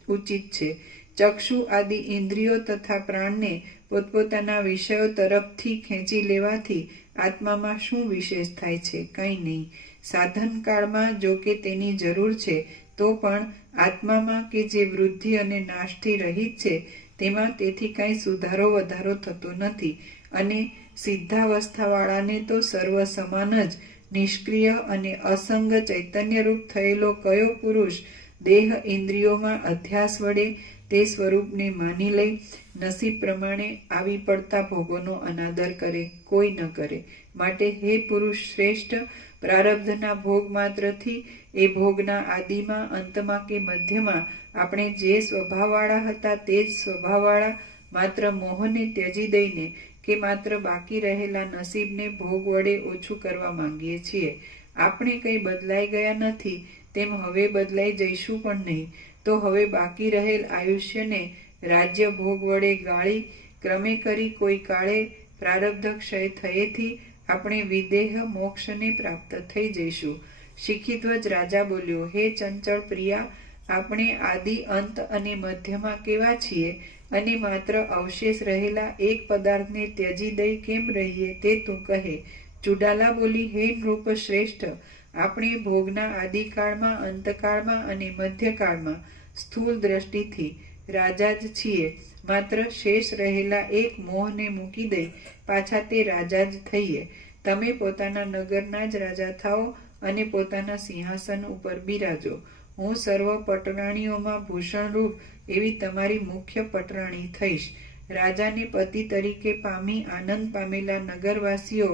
ઉચિત છે. ચક્ષુ આદિ ઇન્દ્રિયો તથા પ્રાણને પોતપોતાના વિષયો તરફથી ખેંચી લેવાથી આત્મામાં શું વિશેષ થાય છે? કંઈ નહીં. સાધન કાળમાં જો કે તેની જરૂર છે, તો પણ આત્મામાં કે જે વૃદ્ધિ અને નાશથી રહિત છે તેમાં તેથી કાંઈ સુધારો વધારો થતો નથી. અને સિદ્ધાવસ્થાવાળાને તો સર્વ સમાન જ નિષ્ક્રિય અને અસંગ ચૈતન્યરૂપ થયેલો કયો પુરુષ દેહ ઇન્દ્રિયોમાં અધ્યાસ વડે તે સ્વરૂપને માની લઈ નસીબ પ્રમાણે આવી પડતા ભોગોનો અનાદર કરે? કોઈ ન કરે. માટે હે પુરુષ શ્રેષ્ઠ, પ્રારબ્ધના ભોગ માત્રથી એ ભોગના આદિમાં, અંતમાં કે મધ્યમાં આપણે જે સ્વભાવવાળા હતા તે જ સ્વભાવવાળા માત્ર મોહને ત્યજી દઈને કે માત્ર બાકી રહેલા નસીબને ભોગ વડે ઓછું કરવા માંગીએ છીએ. આપણે કંઈ બદલાઈ ગયા નથી, તેમ હવે બદલાઈ જઈશું પણ નહીં. તો હવે બાકી રહેલ આયુષ્યને રાજ્ય ભોગ વડે ગાળી ક્રમે કરી કોઈ કાળે પ્રારબ્ધ ક્ષય થયેથી આપણે વિદેહ મોક્ષને પ્રાપ્ત થઈ જઈશું. શિખીધ્વજ રાજા બોલ્યો, હે ચંચળ પ્રિયા, આપણે આદિ, અંત અને મધ્યમાં કેવા છીએ અને માત્ર અવશેષ રહેલા એક પદાર્થને ત્યજી દઈ કેમ રહીએ તે તું કહે. ચુડાલા બોલી, હે નૃપ શ્રેષ્ઠ, આપણે ભોગના આદિકાળમાં, અંતકાળમાં અને મધ્યકાળમાં સ્થૂળ દ્રષ્ટિથી રાજા જ છીએ માત્ર શેષ રહેલા એક મોહને મૂકી દઈ પાછા તે રાજા જ થઈએ. તમે પોતાના નગરના જ રાજા થાઓ અને પોતાના સિંહાસન ઉપર બિરાજો. હું સર્વ પટરાણીઓમાં ભૂષણરૂપ એવી તમારી મુખ્ય પટરાણી થઈશ. રાજાને પતિ તરીકે પામી આનંદ પામેલા નગરવાસીઓ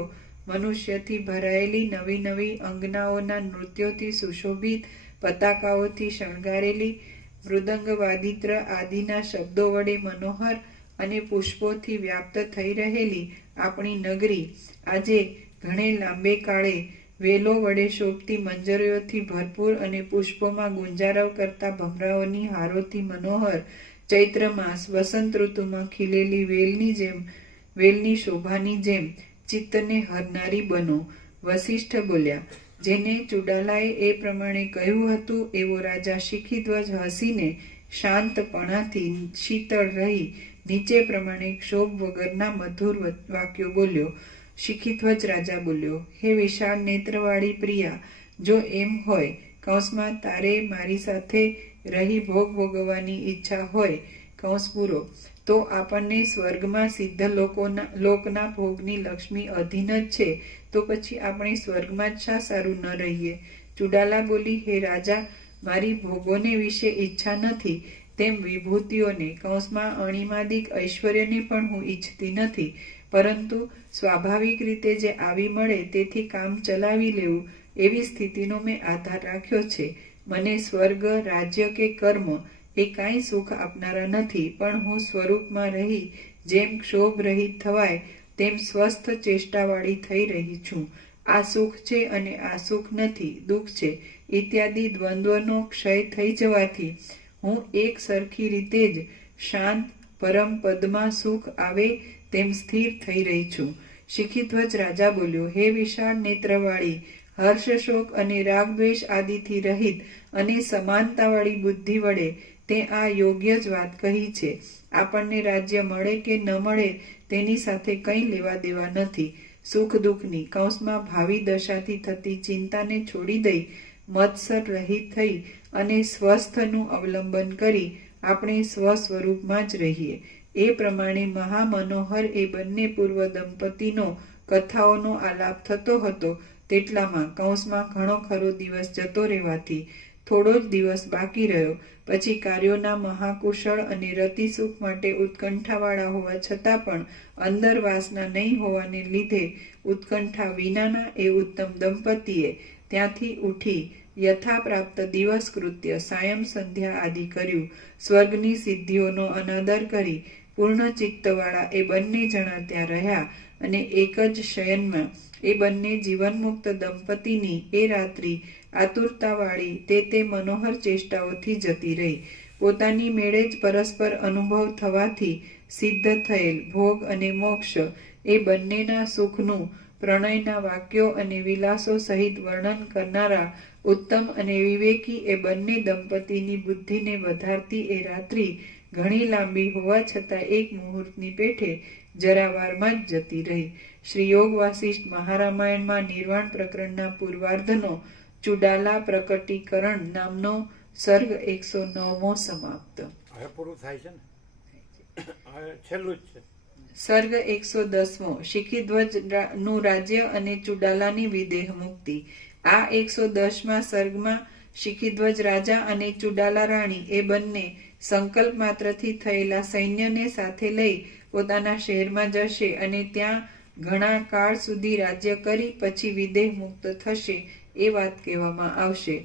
મનુષ્યથી ભરાયેલી નવી નવી અંગનાઓના નૃત્યોથી સુશોભિત, પતાકાઓથી શણગારેલી, મૃદંગ વાદિત્ર આદિના શબ્દો વડે મનોહર અને પુષ્પોથી વ્યાપ્ત થઈ રહેલી આપણી નગરી આજે ઘણે લાંબે કાળે વેલો વડે શોભતી મંજરીઓથી ભરપૂર અને પુષ્પોમાં ગુંજારવ કરતા ભમરાઓની હારોથી મનોહર, ચૈત્ર માસ વસંત ઋતુમાં ખીલેલી વેલની શોભાની જેમ ચિત્તને હરનારી બનો. વસિષ્ઠ બોલ્યા, જેને ચુડાલાએ એ પ્રમાણે કહ્યું હતું એવો રાજા શિખીધ્વજ હસીને શાંતપણાથી શીતળ રહી નીચે પ્રમાણે ક્ષોભ વગરના મધુર વાક્યો બોલ્યો. શિખીધ્વજ રાજા બોલ્યો, હે વિશાળ નેત્રવાળી પ્રિયા, જો એમ હોય કૌંસમાં તારે મારી સાથે રહી ભોગ ભોગવવાની ઈચ્છા હોય કૌંસ પૂરો, તો આપણને સ્વર્ગમાં સિદ્ધ લોકના ભોગની લક્ષ્મી અધીન જ છે, તો પછી આપણે સ્વર્ગમાં જ શા સારું ન રહીએ? ચુડાલા બોલી, હે રાજા, મારી ભોગોને વિશે ઈચ્છા નથી, તેમ વિભૂતિઓને કૌંસમાં અણિમાદિક ઐશ્વર્યને પણ હું ઈચ્છતી નથી, પરંતુ સ્વાભાવિક રીતે જે આવી મળે તેથી કામ ચલાવી લેવું એવી સ્થિતિનો મેં આધાર રાખ્યો છે. મને સ્વર્ગ, રાજ્ય કે કર્મ એ કાંઈ સુખ આપનારા નથી, પણ હું સ્વરૂપમાં રહી જેમ ક્ષોભ રહિત થવાય તેમ સ્વસ્થ ચેષ્ટાવાળી થઈ રહી છું. આ સુખ છે અને આ સુખ નથી, દુઃખ છે ઇત્યાદિ દ્વંદ્વનો ક્ષય થઈ જવાથી હું એક સરખી રીતે જ શાંત પરમ પદમાં સુખ આવે તેમ સ્થિર થઈ રહી છું. શિખીધ્વજ રાજા બોલ્યો, હે વિશાળ નેત્રવાળી, હર્ષ શોક અને રાગદ્વેષ આદિથી રહિત અને સમાનતાવાળી બુદ્ધિ વડે તે આ યોગ્ય જ વાત કહી છે. આપણને રાજ્ય મળે કે ન મળે તેની સાથે કંઈ લેવા દેવા નથી. સુખ દુઃખની કૌંસમાં ભાવિ દશાથી થતી ચિંતાને છોડી દઈ મત્સર રહિત થઈ અને સ્વસ્થનું અવલંબન કરી આપણે સ્વસ્વરૂપમાં જ રહીએ. એ પ્રમાણે મહામનોહર એ બંને પૂર્વ દંપતીનો કથાઓનો આલાપ થતો હતો. તેટલામાં કૌંસમાં ઘણો ખરો દિવસ જતો રહેવાથી થોડો જ દિવસ બાકી રહ્યો. પછી કાર્યોના મહાકુશળ અને રતિસુખ માટે ઉત્કંઠાવાળા હોવા છતાં પણ અંદર વાસના નહીં હોવાને લીધે ઉત્કંઠા વિનાના એ ઉત્તમ દંપતીએ ત્યાંથી ઉઠી યથાપ્રાપ્ત દિવસ કૃત્ય સાયં સંધ્યા આદિ કર્યું. સ્વર્ગની સિદ્ધિઓનો અનાદર કરી પૂર્ણ ચિત્તવાળા એ બંને જણા ત્યાં રહ્યા અને એક જ શયનમાં એ બંને જીવનમુક્ત દંપતીની એ રાત્રિ આતુરતાવાળી તે મનોહર ચેષ્ટાઓથી જતી રહી. પોતાની મેળે જ પરસ્પર અનુભવ થવાથી સિદ્ધ થયેલ ભોગ અને મોક્ષ એ બંનેના સુખનું પ્રણયના વાક્યો અને વિલાસો સહિત વર્ણન કરનારા ઉત્તમ અને વિવેકી એ બંને દંપતીની બુદ્ધિને વધારતી એ રાત્રિ ઘણી લાંબી હોવા છતાં એક મુહૂર્તની પેઠે જરાવારમાં જ જતી રહી. શ્રી યોગ વાસિષ્ઠ મહારામાયણમાં નિર્વાણ પ્રકરણના પૂર્વાર્ધનો ચુડાલા પ્રકટીકરણ નામનો સર્ગ 109મો સમાપ્ત. હવે પૂરું થાય છે ને, હવે છેલ્લું જ છે. સર્ગ 110મો શિખીધ્વજ નું રાજ્ય અને ચુડાલાની વિદેહ મુક્તિ. આ 110મા સર્ગમાં શિખીધ્વજ રાજા અને ચુડાલા રાણી એ બંને સંકલ્પ માત્રથી થયેલા સૈન્યને સાથે લઈ પોતાના શહેરમાં જશે અને ત્યાં ઘણા કાળ સુધી રાજ્ય કરી પછી વિદેહ મુક્ત થશે એ વાત કહેવામાં આવશે.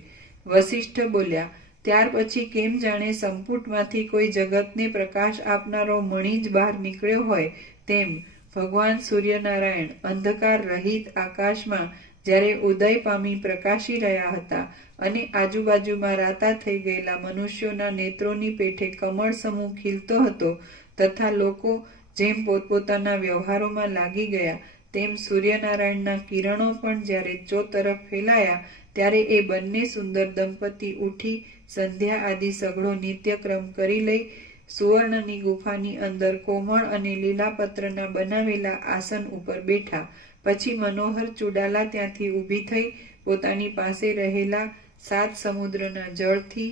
વસિષ્ઠ બોલ્યા, ત્યાર પછી કેમ જાણે સંપુટમાંથી કોઈ જગતને પ્રકાશ આપનારો મણી જ બહાર નીકળ્યો હોય તેમ ભગવાન સૂર્યનારાયણ અંધકાર રહિત આકાશમાં જ્યારે ઉદય પામી પ્રકાશી રહ્યા હતા અને આજુબાજુમાં રાતા થઈ ગયેલા મનુષ્યોના નેત્રોની પેઠે કમળ સમૂહ ખીલતો હતો તથા લોકો જેમ પોતપોતાના વ્યવહારોમાં લાગી ગયા તેમ સૂર્યનારાયણના કિરણો પણ જ્યારે ચોતરફ ફેલાયા ત્યારે એ બંને સુંદર દંપતી ઉઠી સંધ્યા આદિ સઘળો નિત્યક્રમ કરી લઈ સુવર્ણની ગુફાની અંદર કોમળ અને લીલાપત્રના બનાવેલા આસન ઉપર બેઠા. પછી મનોહર ચુડાલા ત્યાંથી ઊભી થઈ પોતાની પાસે રહેલા 7 સમુદ્રના જળથી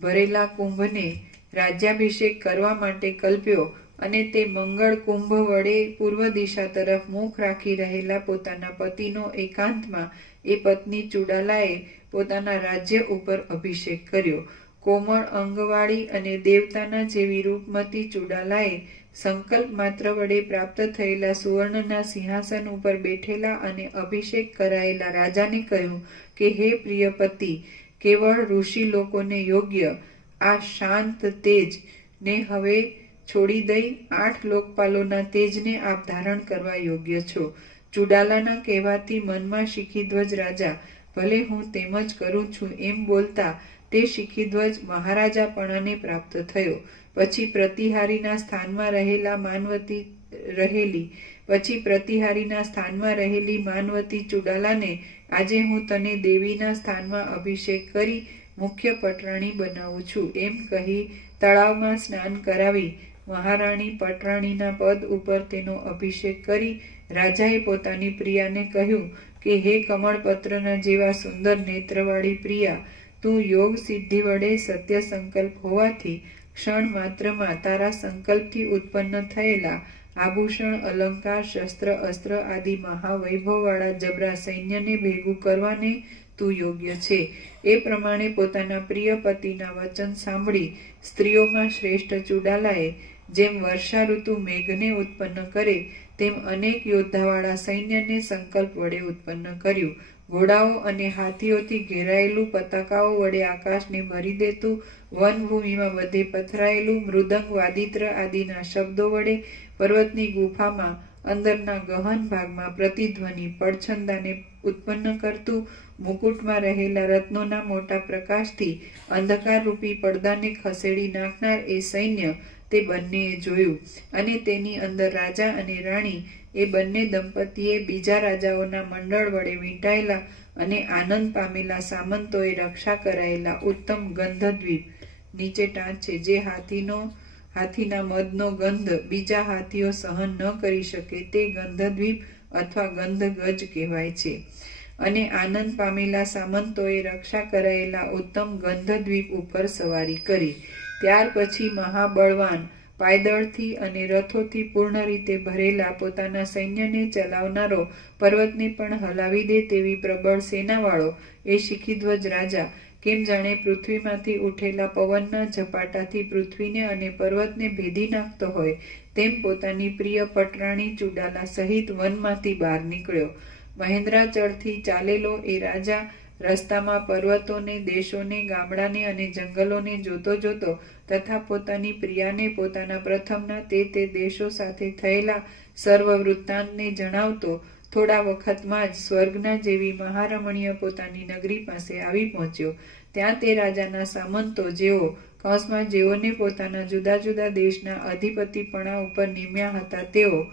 ભરેલા કુંભને રાજ્યાભિષેક કરવા માટે કલ્પ્યો અને તે મંગળ કુંભ વડે પૂર્વ દિશા તરફ મુખ રાખી રહેલા પોતાના પતિનો એકાંતમાં એ પત્ની ચુડાલાએ પોતાના રાજ્ય ઉપર અભિષેક કર્યો. કોમળ અંગવાળી અને દેવતાના જેવી રૂપમતી ચુડાલાએ સંકલ્પ માત્ર વડે પ્રાપ્ત થયેલા સુવર્ણના સિંહાસન ઉપર બેઠેલા અને અભિષેક કરાયેલા રાજાને કહ્યું કે હે પ્રિય પતિ, કેવળ ઋષિ લોકોને યોગ્ય આ શાંત તેજ ને હવે છોડી દઈ 8 લોકપાલોના તેજને આપ ધારણ કરવા યોગ્ય છો. ચુડાલાના કહેવાથી મનમાં શિખીધ્વજ રાજા, ભલે હું તેમ જ કરું છું એમ બોલતા તે શિખીધ્વજ મહારાજાપણાને પ્રાપ્ત થયો. પછી પ્રતિહારીના સ્થાનમાં રહેલી માનવતી ચુડાલાને આજે હું તને દેવીના સ્થાનમાં અભિષેક કરી મુખ્ય પટરાણી બનાવું છું એમ કહી તળાવમાં સ્નાન કરાવી મહારાણી પટરાણીના પદ ઉપર તેનો અભિષેક કરી રાજાએ પોતાની પ્રિયાને કહ્યું કે હે કમળપત્રના જેવા સુંદર નેત્રવાળી પ્રિયા, તું યોગ સિદ્ધિ વડે સત્ય સંકલ્પ હોવાથી ક્ષણ માત્રમાં તારા સંકલ્પથી ઉત્પન્ન થયેલા આભૂષણ, અલંકાર, શસ્ત્ર, અસ્ત્ર આદિ મહાવૈભવવાળા જબરા સૈન્યને ભેગું કરવાને તું યોગ્ય છે. એ પ્રમાણે પોતાના પ્રિય પતિના વચન સાંભળી સ્ત્રીઓમાં શ્રેષ્ઠ ચુડાલાએ જેમ વર્ષા ઋતુ મેઘને ઉત્પન્ન કરે તેમ અનેક યોદ્ધાવાળા સૈન્યને સંકલ્પ વડે ઉત્પન્ન કર્યું. ઘોડાઓ અને હાથીઓથી ઘેરાયેલું, પતાકાઓ વડે આકાશને ભરી દેતું, વનભૂમિમાં બધે પથરાયેલું, મૃદંગ, વાદિત્ર આદિના શબ્દો વડે પર્વતની ગુફામાં અંદરના ગહન ભાગમાં પ્રતિધ્વનિ પડછંદાને ઉત્પન્ન કરતું, મુકુટમાં રહેલા રત્નોના મોટા પ્રકાશથી અંધકારરૂપી પડદાને ખસેડી નાખનાર એ સૈન્ય તે બંનેએ જોયું અને તેની અંદર રાજા અને રાણી એ બંને દંપતીએ બીજા રાજાઓના મંડળ વડે વીંટાયેલા અને આનંદ પામેલા સામંતોએ રક્ષા કરાયેલા ઉત્તમ ગંધદ્વીપ, નીચે ટાંચ છે, જે હાથીના મદનો ગંધ બીજા હાથીઓ સહન ન કરી શકે તે ગંધદ્વીપ અથવા ગંધગજ કહેવાય છે. અને આનંદ પામેલા સામંતોએ રક્ષા કરાયેલા ઉત્તમ ગંધદ્વીપ ઉપર સવારી કરી. ત્યાર પછી મહાબળવાન પાયદળથી અને રથોથી પૂર્ણ રીતે ભરેલા પોતાના સૈન્યને ચલાવનારો, પર્વતને પણ હલાવી દે તેવી પ્રબળ સેનાવાળો એ શિખીધ્વજ રાજા કેમ જાણે પૃથ્વીમાંથી ઉઠેલા પવનના ઝપાટાથી પૃથ્વીને અને પર્વતને ભેદી નાખતો હોય તેમ પોતાની પ્રિય પટરાણી ચુડાલા સહિત વનમાંથી બહાર નીકળ્યો. મહેન્દ્રાચળથી ચાલેલો એ રાજા રસ્તામાં પર્વતોને, દેશોને, ગામડાને અને જંગલોને જોતો તથા પોતાની પ્રિયાને પોતાના પ્રથમના તે દેશો સાથે થયેલા સર્વ વૃત્તાંતને જણાવતો થોડા વખતમાં જ સ્વર્ગના જેવી મહારમણીય પોતાની નગરી પાસે આવી પહોંચ્યો. ત્યાં તે રાજાના સામંતો જેઓને પોતાના જુદા જુદા દેશના અધિપતિપણા ઉપર નિમ્યા હતા તેઓ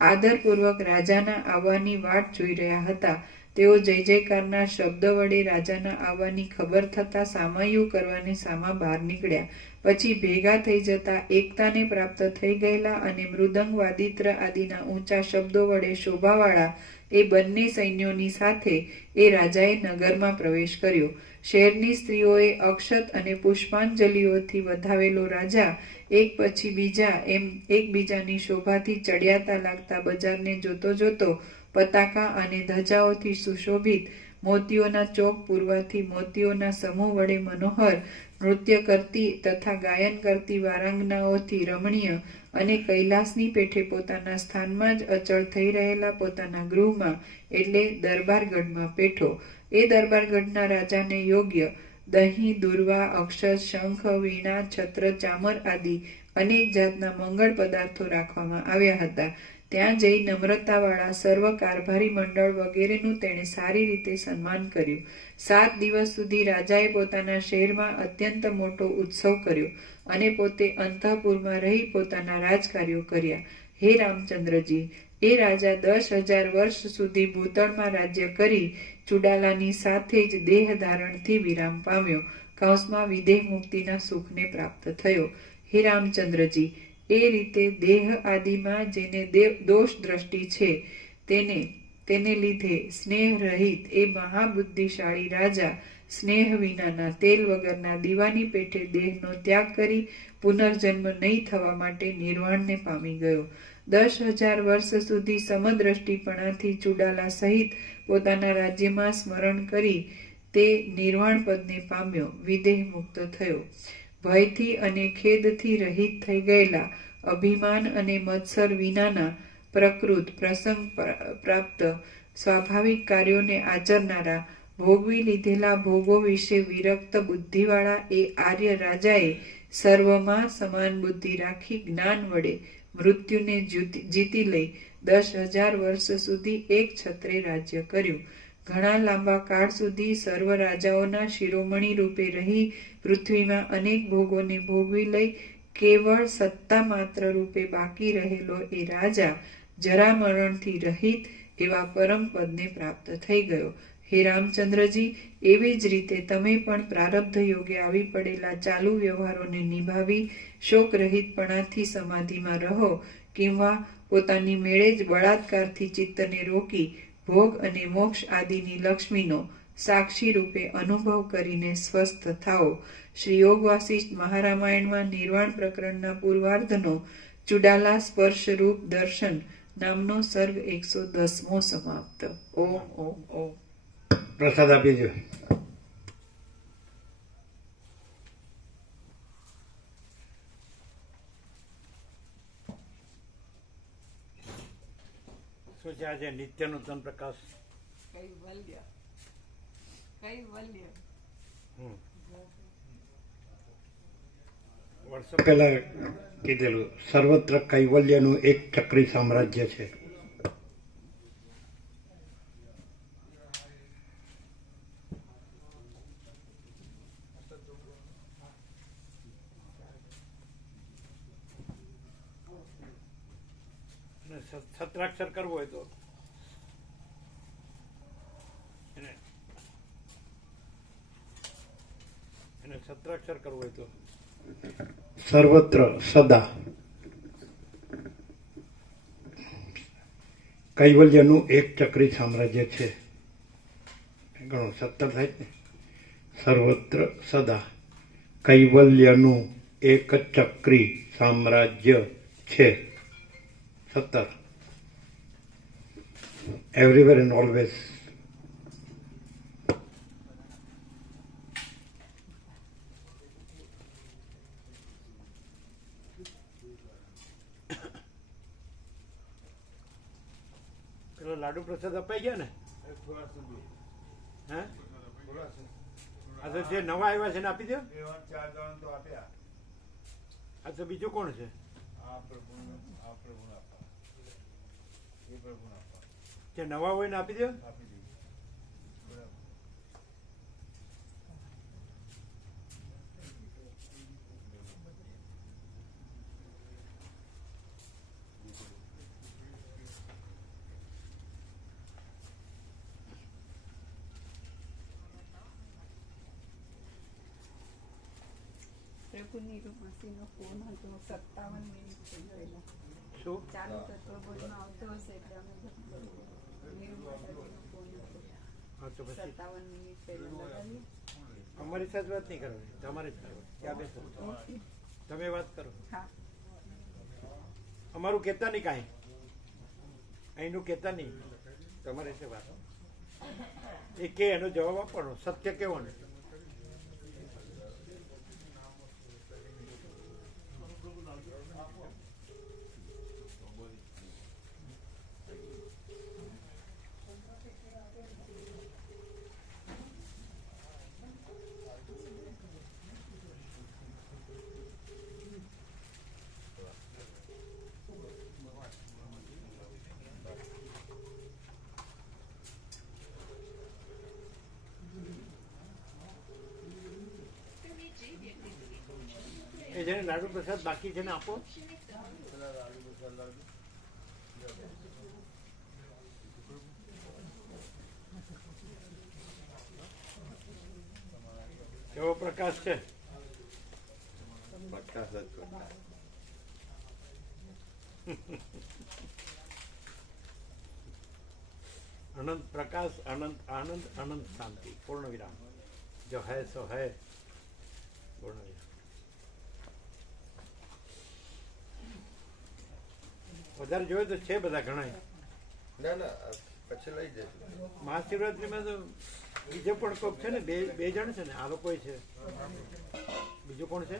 આદરપૂર્વક રાજાના આવવાની વાટ જોઈ રહ્યા હતા. તેઓ જય જયકારના શબ્દ વડે રાજાના આવવાની ખબર થતા સામૈયું કરવાને સામા બહાર નીકળ્યા. પછી ભેગા થઈ જતા એકતાને પ્રાપ્ત થઈ ગયેલા અને મૃદંગ, વાદિત્ર આદિના ઊંચા શબ્દો વડે શોભાવાળા એ બંને સૈન્યોની સાથે એ રાજાએ નગરમાં પ્રવેશ કર્યો. શહેરની સ્ત્રીઓએ અક્ષત અને પુષ્પાંજલિઓથી વધાવેલો રાજા એક પછી બીજા એમ એકબીજાની શોભાથી ચડિયાતા લાગતા બજારને જોતો પતાકા અને ધજાઓથી સુશોભિત, મોતીઓના ચોક પૂરવાથી મોતીઓના સમૂહ વડે મનોહર, નૃત્ય કરતી તથા ગાયન કરતી વારાંગનાઓથી રમણીય અને કૈલાસની પેઠે પોતાના સ્થાનમાં જ અચળ થઈ રહેલા પોતાના ગૃહમાં એટલે દરબારગઢમાં પેઠો. એ દરબારગઢના રાજાને યોગ્ય દહીં, દુર્વા, અક્ષત, શંખ, વીણા, છત્ર, ચામર આદિ અનેક જાતના મંગળ પદાર્થો રાખવામાં આવ્યા હતા. ત્યાં જઈ નમ્રતાવાળા સર્વ કારભારી મંડળ વગેરેનું તેણે સારી રીતે સન્માન કર્યું. 7 દિવસ સુધી રાજાએ પોતાના શહેરમાં અત્યંત મોટો ઉત્સવ કર્યો અને પોતે અંતઃપુરમાં રહી પોતાના રાજકાર્યો કર્યા. હે રામચંદ્રજી, એ રાજા 10,000 વર્ષ સુધી ભૂતળમાં રાજ્ય કરી ચુડાલાની સાથે જ દેહ ધારણથી વિરામ પામ્યો. વિદેહ મુક્તિના સુખને પ્રાપ્ત થયો. હે રામચંદ્રજી, એ રીતે દેહ આદિમાં જેને દોષ દ્રષ્ટિ છે તેને લીધે સ્નેહ રહિત એ મહાબુદ્ધિશાળી રાજા સ્નેહ વિનાના તેલ વગરના દીવાની પેઠે દેહનો ત્યાગ કરી પુનર્જન્મ નહીં થવા માટે નિર્વાણને પામી ગયો. 10,000 વર્ષ સુધી સમદ્રષ્ટિપણાથી ચુડાલા સહિત પોતાના રાજ્યમાં સ્મરણ કરી તે નિર્વાણ પદને પામ્યો, વિદેહ મુક્ત થયો. ભયથી અને ખેદથી રહિત થઈ ગયેલા, અભિમાન અને મત્સર વિનાના, પ્રકૃત પ્રસંગ પ્રાપ્ત સ્વાભાવિક કાર્યોને આચરનારા, ભોગવી લીધેલા ભોગો વિશે વિરક્ત બુદ્ધિવાળા એ આર્ય રાજાએ સર્વમાં સમાન બુદ્ધિ રાખી જ્ઞાન વડે મૃત્યુને જીતી લઈ 10,000 વર્ષ સુધી એક છત્રે રાજ્ય કર્યું. ઘણા લાંબા કાળ સુધી સર્વ રાજાઓના શિરોમણી રૂપે રહી પૃથ્વીમાં અનેક ભોગોને ભોગવી લઈ કેવળ સત્તા માત્ર રૂપે બાકી રહેલો એ રાજા જરા મરણથી રહિત એવા પરમ પદને પ્રાપ્ત થઈ ગયો. હે રામચંદ્રજી, એવી જ રીતે તમે પણ પ્રારબ્ધ યોગે આવી પડેલા ચાલુ વ્યવહારોને નિભાવી શોકરહિતપણાથી સમાધિમાં રહો, કિંવા પોતાની મેળે જ બળાત્કારથી ચિત્તને રોકી ભોગ અને મોક્ષ આદિની લક્ષ્મીનો સાક્ષી રૂપે અનુભવ કરીને સ્વસ્થ થાઓ. શ્રી યોગ વાસિષ્ઠ મહારામાયણમાં નિર્વાણ પ્રકરણના પૂર્વાર્ધનો ચુડાલા સ્પર્શરૂપ દર્શન નામનો સર્ગ 110મો સમાપ્ત. ઓમ ઓમ ઓમ. પ્રસાદ આપી દો. શું છે આજે નિત્ય નૂતન પ્રકાશ? કૈવલ્ય કૈવલ્ય. વર્ષો પહેલા કીધેલું, સર્વત્ર કૈવલ્યનું એક ચક્રી સામ્રાજ્ય છે. સત્રાક્ષર કરવો હોય તો એને સત્રાક્ષર કરવું હોય તો સર્વત્ર સદા કૈવલ્યનું એક ચક્રી સામ્રાજ્ય છે. ઘણું 17 થાય ને. સર્વત્ર સદા કૈવલ્યનું એક ચક્રી સામ્રાજ્ય છે. 17. Everywhere and always. પેલો લાડુ પ્રસાદ અપાઈ ગયા ને? થોડા સુધી હે? થોડા આ તો જે નવા આવ્યા છે ને આપી દો. 4 જણ તો આપ્યા. આ તો બીજું કોણ છે? આ પ્રભુને આપવા, એ પ્રભુને આપવા, જે નવા હોય ને આપી દો. આપી દીધું. બરાબર. પ્રભુની રૂપાસીનો ફોન હતો, 57 મિનિટ થઈ ગયેલા. શું? ચાલુ તત્વબોધમાં આવતો હશે એટલે અમે નિરૂપાસીનો ફોન હતો. હા તો પછી 57 મિનિટ પહેલા લગાવીએ. અમારી સાથે વાત નહીં કરવાની, તમારે જ કરવાની. ત્યાં બેસો, તમે વાત કરો. હા. અમારું કહેતા નહીં કાંઈ, અહીંનું કહેતા નહીં, તમારે છે વાત. એ કે એનો જવાબ આપવાનો, સત્ય કહેવાનું. એ જેને લાડુ પ્રસાદ બાકી છે ને આપો. કેવો પ્રકાશ છે? પ્રકાશ જ પ્રકાશ. અનંત પ્રકાશ, અનંત આનંદ, અનંત શાંતિ. પૂર્ણ વિરામ. જો હૈ સો હૈ બોલો વધારે જોયું તો છે બધા ઘણા ના ના પછી લઈ જઈશું. મહાશિવરાત્રિમાં તો બીજો પણ કોક છે ને બે જણ છે ને આ લોકો છે બીજું કોણ છે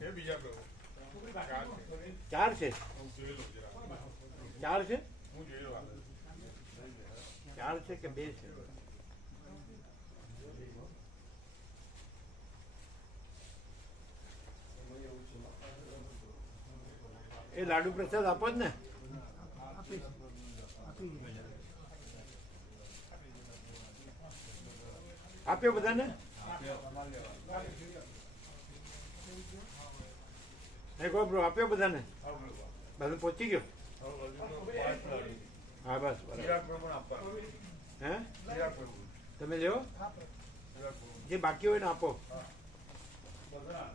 એ બીજા પ્રભુ ચાર છે હું જોયેલો જરા. ચાર છે હું જોયેલો આગળ. ચાર છે કે બે છે એ લાડુ પ્રસાદ આપો જ ને આપ્યો બધાને આપ્યો બધાને બધું પહોંચી ગયો હા બસ બરાબર ચિરાગ પ્રભુ આપવાનું. હે ચિરાગ પ્રભુ. તમે લ્યો ચિરાગ પ્રભુ. જે બાકી હોય ને આપો બધા.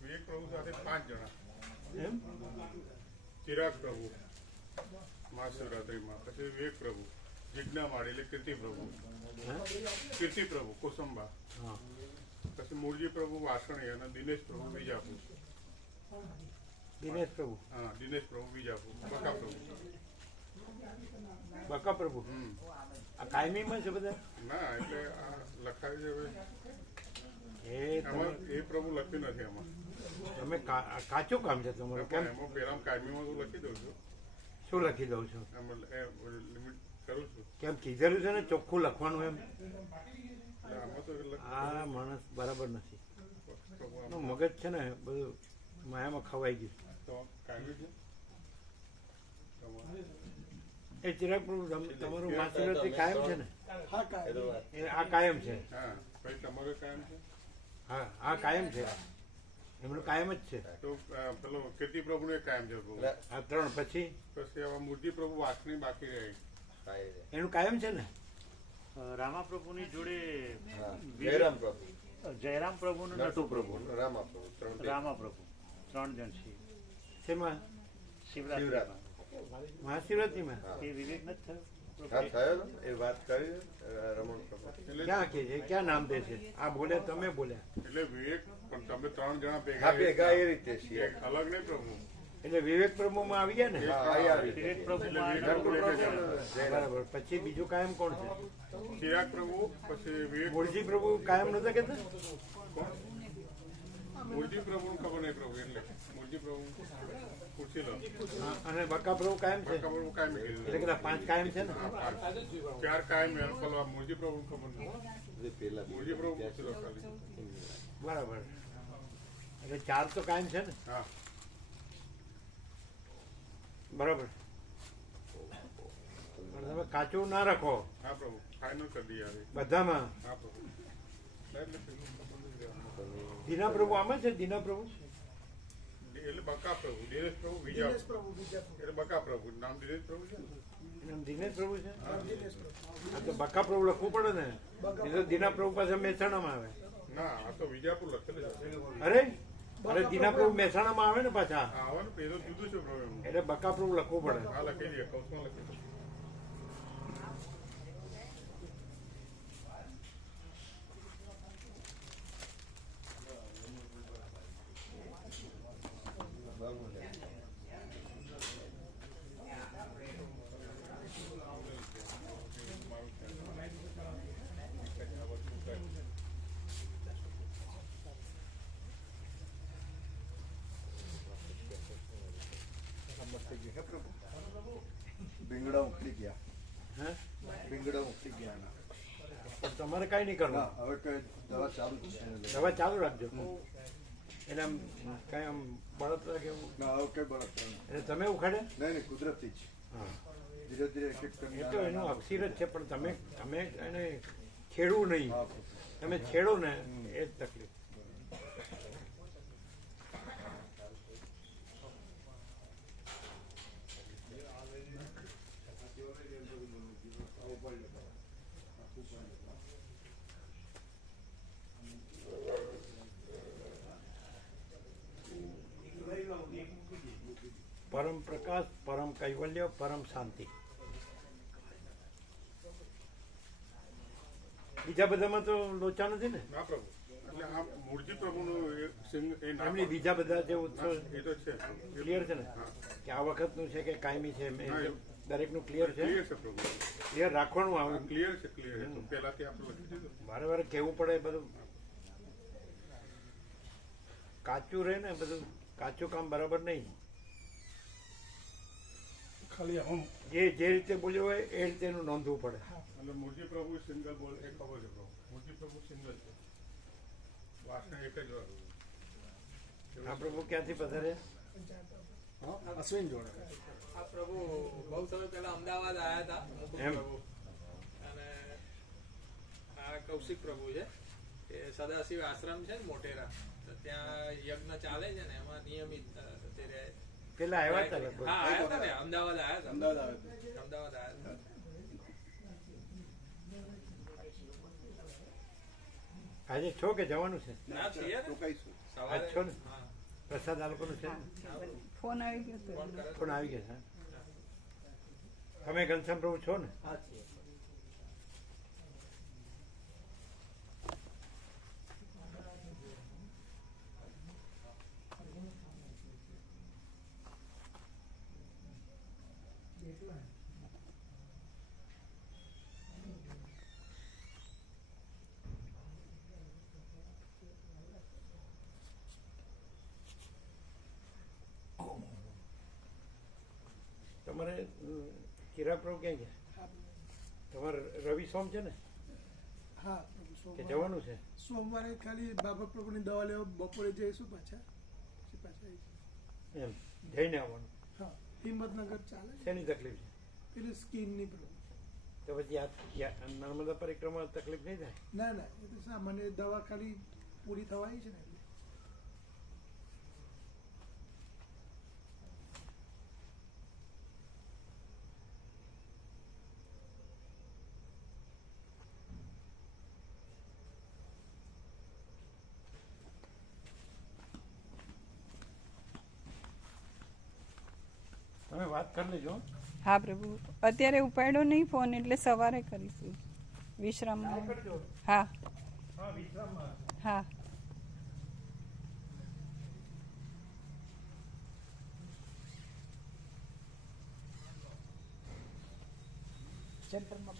વિવેક પ્રભુ સાથે 5 જણા. એમ ચિરાગ પ્રભુ મહાશિવરાત્રિમાં, પછી વિવેક પ્રભુ, જિજ્ઞા માળી એટલે કીર્તિ પ્રભુ, હે? કીર્તિ પ્રભુ કોસંબા, હા પછી મૂળજી પ્રભુ વાસણી અને દિનેશ પ્રભુ બીજાપુર. દિનેશ પ્રભુ હા, દિનેશ પ્રભુ બીજાપુર, બકા પ્રભુ. બકા પ્રભુ આ કાયમીમાં છે બધા ના એટલે આ લખાયું છે હવે. એ આમાં એ પ્રભુ લખ્યું નથી આમાં. તમે કાચું કામ છે તમારું કેમ એમાં પેલા કાયમીમાં હું લખી દઉં છું. શું લખી દઉં છું આમાં લિમિટ કરું છું. કેમ કીધેલું છે ને ચોખ્ખું લખવાનું એમ એટલે આમાં તો આ માણસ બરાબર નથી પ્રભુ એનું મગજ છે ને બધું માયામાં ખવાઈ ગયું તો કાયમી છે. તમારે એ ચિરાગ પ્રભુ તમારું મહાશિવરાત્રી કાયમ છે ને એ તો વાત. એ આ કાયમ છે હા, ભાઈ તમારે કાયમ છે. હા આ કાયમ છે એમનું કાયમ જ છે તો પેલો કીર્તિ પ્રભુને કાયમ છે પ્રભુ. એટલે આ ત્રણ પછી પછી આવા મૂર્તિ પ્રભુ વાસણી બાકી રહે. હા, એ છે. એનું કાયમ છે ને રામાપ્રભુની જોડે હા, જયરામ પ્રભુ, જયરામ પ્રભુ અને નટુ પ્રભુ રામા પ્રભુ, 3 બે. રામાપ્રભુ 3 જણ છે શેમાં શિવરાત્રિમાં મહાશિવરાત્રીમાં હા. એ વિવેક નથી થયો હા, થયો ને? એ વાત કરી રમણ પ્રભુ. એટલે ક્યાં કે છે ક્યાં નામ દે છે આ બોલ્યા તમે બોલ્યા એટલે વિવેક પણ તમે 3 જણા હા, ભેગા ભેગા એ રીતે છીએ. એક અલગ નહીં પ્રભુ. એટલે વિવેક પ્રભુમાં આવી ગયા ને હા, અહીં આવી વિવેક રીતે. પ્રભુમાં એટલે નટુ વિવેક પ્રભુ, પ્રભુ, જયરામ. બરાબર પછી બીજું કાયમ કોણ છે ચિરાગ પ્રભુ, પછી વિવેક મૂળજી પ્રભુ કાયમ નતા કેતા મૂળજી પ્રભુ ખબર નહીં પ્રભુ. એટલે મૂળજી પ્રભુ પૂછી લો. હા, અને બકા પ્રભુ કાયમ છે બકા પ્રભુ કાયમ કીધું. એટલે કેટલા 5 કાયમ છે ને 4 કાયમ એમ પેલા મૂળજી પ્રભુ ખબર નહીં. એ પેલા મૂળજી પ્રભુ પૂછી લો ખાલી. બરાબર એટલે 4 તો કાયમ છે ને હા, બરાબર પણ તમે કાચું ના રાખો હા પ્રભુ ફાઇનલ કરી દઈએ હવે. બધામાં હા પ્રભુ. એટલે પેલું ખબર નથી રહેવાનું. દીના પ્રભુ આમાં છે દીના પ્રભુ એટલે બકા પ્રભુ, દિનેશ પ્રભુ બીજા. એટલે બકા પ્રભુ નામ દિનેશ પ્રભુ છે ને? એમ દિનેશ પ્રભુ છે હા તો બકા પ્રભુ લખવું પડે ને એ તો દીના પ્રભુ પાસે મહેસાણામાં આવે ના, આ તો વિજાપુર લખેલું છે. અરે અરે દીના પ્રભુ મહેસાણામાં આવે ને પાછા હા, આવવાનું પેલો જુદું છે પ્રભુ એમનું. એટલે બકા પ્રભુ લખવું પડે હા, લખી દઈએ કૌશમાં લખી દઈએ. બાબુને. ભીંગડા ઉખડી ગયા, હે ભીંગડા ઉખડી ગયા ના. પણ તમારે કાંઈ નહીં કરવું ના, હવે કઈ દવા ચાલુ જ છે. દવા ચાલુ રાખજો એટલે આમ કાંઈ આમ બળતરા કે એવું ના, હવે કઈ બળતરા નહીં. એટલે તમે ઉખાડે નહીં નહીં, કુદરતી જ. હા ધીરે ધીરે એક એક કરીને એ તો એનું અક્ષીર જ છે પણ તમે એને છેડવું નહીં હા, તમે છેડો ને એ જ તકલીફ નૈર્મલ્ય પરમ શાંતિ. બીજા બધામાં તો લોચા નથી ને? ના પ્રભુ, એટલે આ મૂળજી પ્રભુનું એ નામ એમની બીજા બધા જે ઉત્સવ એ તો છે ક્લિયર છે ને કે આ વખતનું છે કે કાયમી છે દરેકનું ક્લિયર છે? ક્લિયર છે પ્રભુ, ક્લિયર રાખવાનું આવે. ક્લિયર છે, ક્લિયર છે. તો પહેલાથી આપણે લખી દીધું. વારે વારે કહેવું પડે બધું કાચું રહે ને, બધું કાચું કામ બરાબર નહીં. ખાલી આમ જે રીતે બોલ્યો હોય એ રીતે એનું નોંધવું પડે. એટલે મૂળજી પ્રભુ સિંગલ બોલ એ ખબર છે પ્રભુ. મૂળજી પ્રભુ સિંગલ છે, વાસના એક જ વાર. આ પ્રભુ ક્યાંથી પધાર્યા? અશ્વિન જોડે આ પ્રભુ બહુ સમય પહેલા અમદાવાદ આવ્યા હતા એમ. પ્રભુ, અને આ કૌશિક પ્રભુ છે એ સદાશિવ આશ્રમ છે ને મોટેરા, તો ત્યાં યજ્ઞ ચાલે છે ને એમાં નિયમિત તે રહે. પેલા આવ્યા હતા લગભગ. હા આવ્યા હતા ને, અમદાવાદ આવ્યા હતા. અમદાવાદ આવે અમદાવાદ આવ્યા હતા. આજે છો કે જવાનું છે? ના છીએ ને રોકાઈશું. આજ છો ને? હા. પ્રસાદ આ લોકોનું છે ને? ફોન આવી ગયો હતો. ફોન કરે પણ આવી ગયા છે. તમે ઘનશ્યામ પ્રભુ છો ને? તમારે ચિરાગ પ્રભુ ક્યાં ગયા? તમારે રવિ સોમ છે ને હા કે જવાનું છે? સોમવારે ખાલી બાબા પ્રભુની દવા લેવા બપોરે જઈશું પાછા, પછી પાછા આવીશું. એમ જઈને આવવાનું. હા, હિંમતનગર ચાલે શેની તકલીફ છે? પેલી સ્કીનની પ્રોબ્લેમ. તો પછી આ નર્મદા પરિક્રમા તકલીફ નહીં થાય? ના ના, એ તો સામાન્ય દવા ખાલી પૂરી થવાની છે ને એટલે. તમે વાત કરી લેજો. હા પ્રભુ, અત્યારે ઉપાડ્યો નહીં ફોન, એટલે સવારે કરીશું વિશ્રામ. હા હા, વિશ્રામમાં. હા. સેન્ટરમાં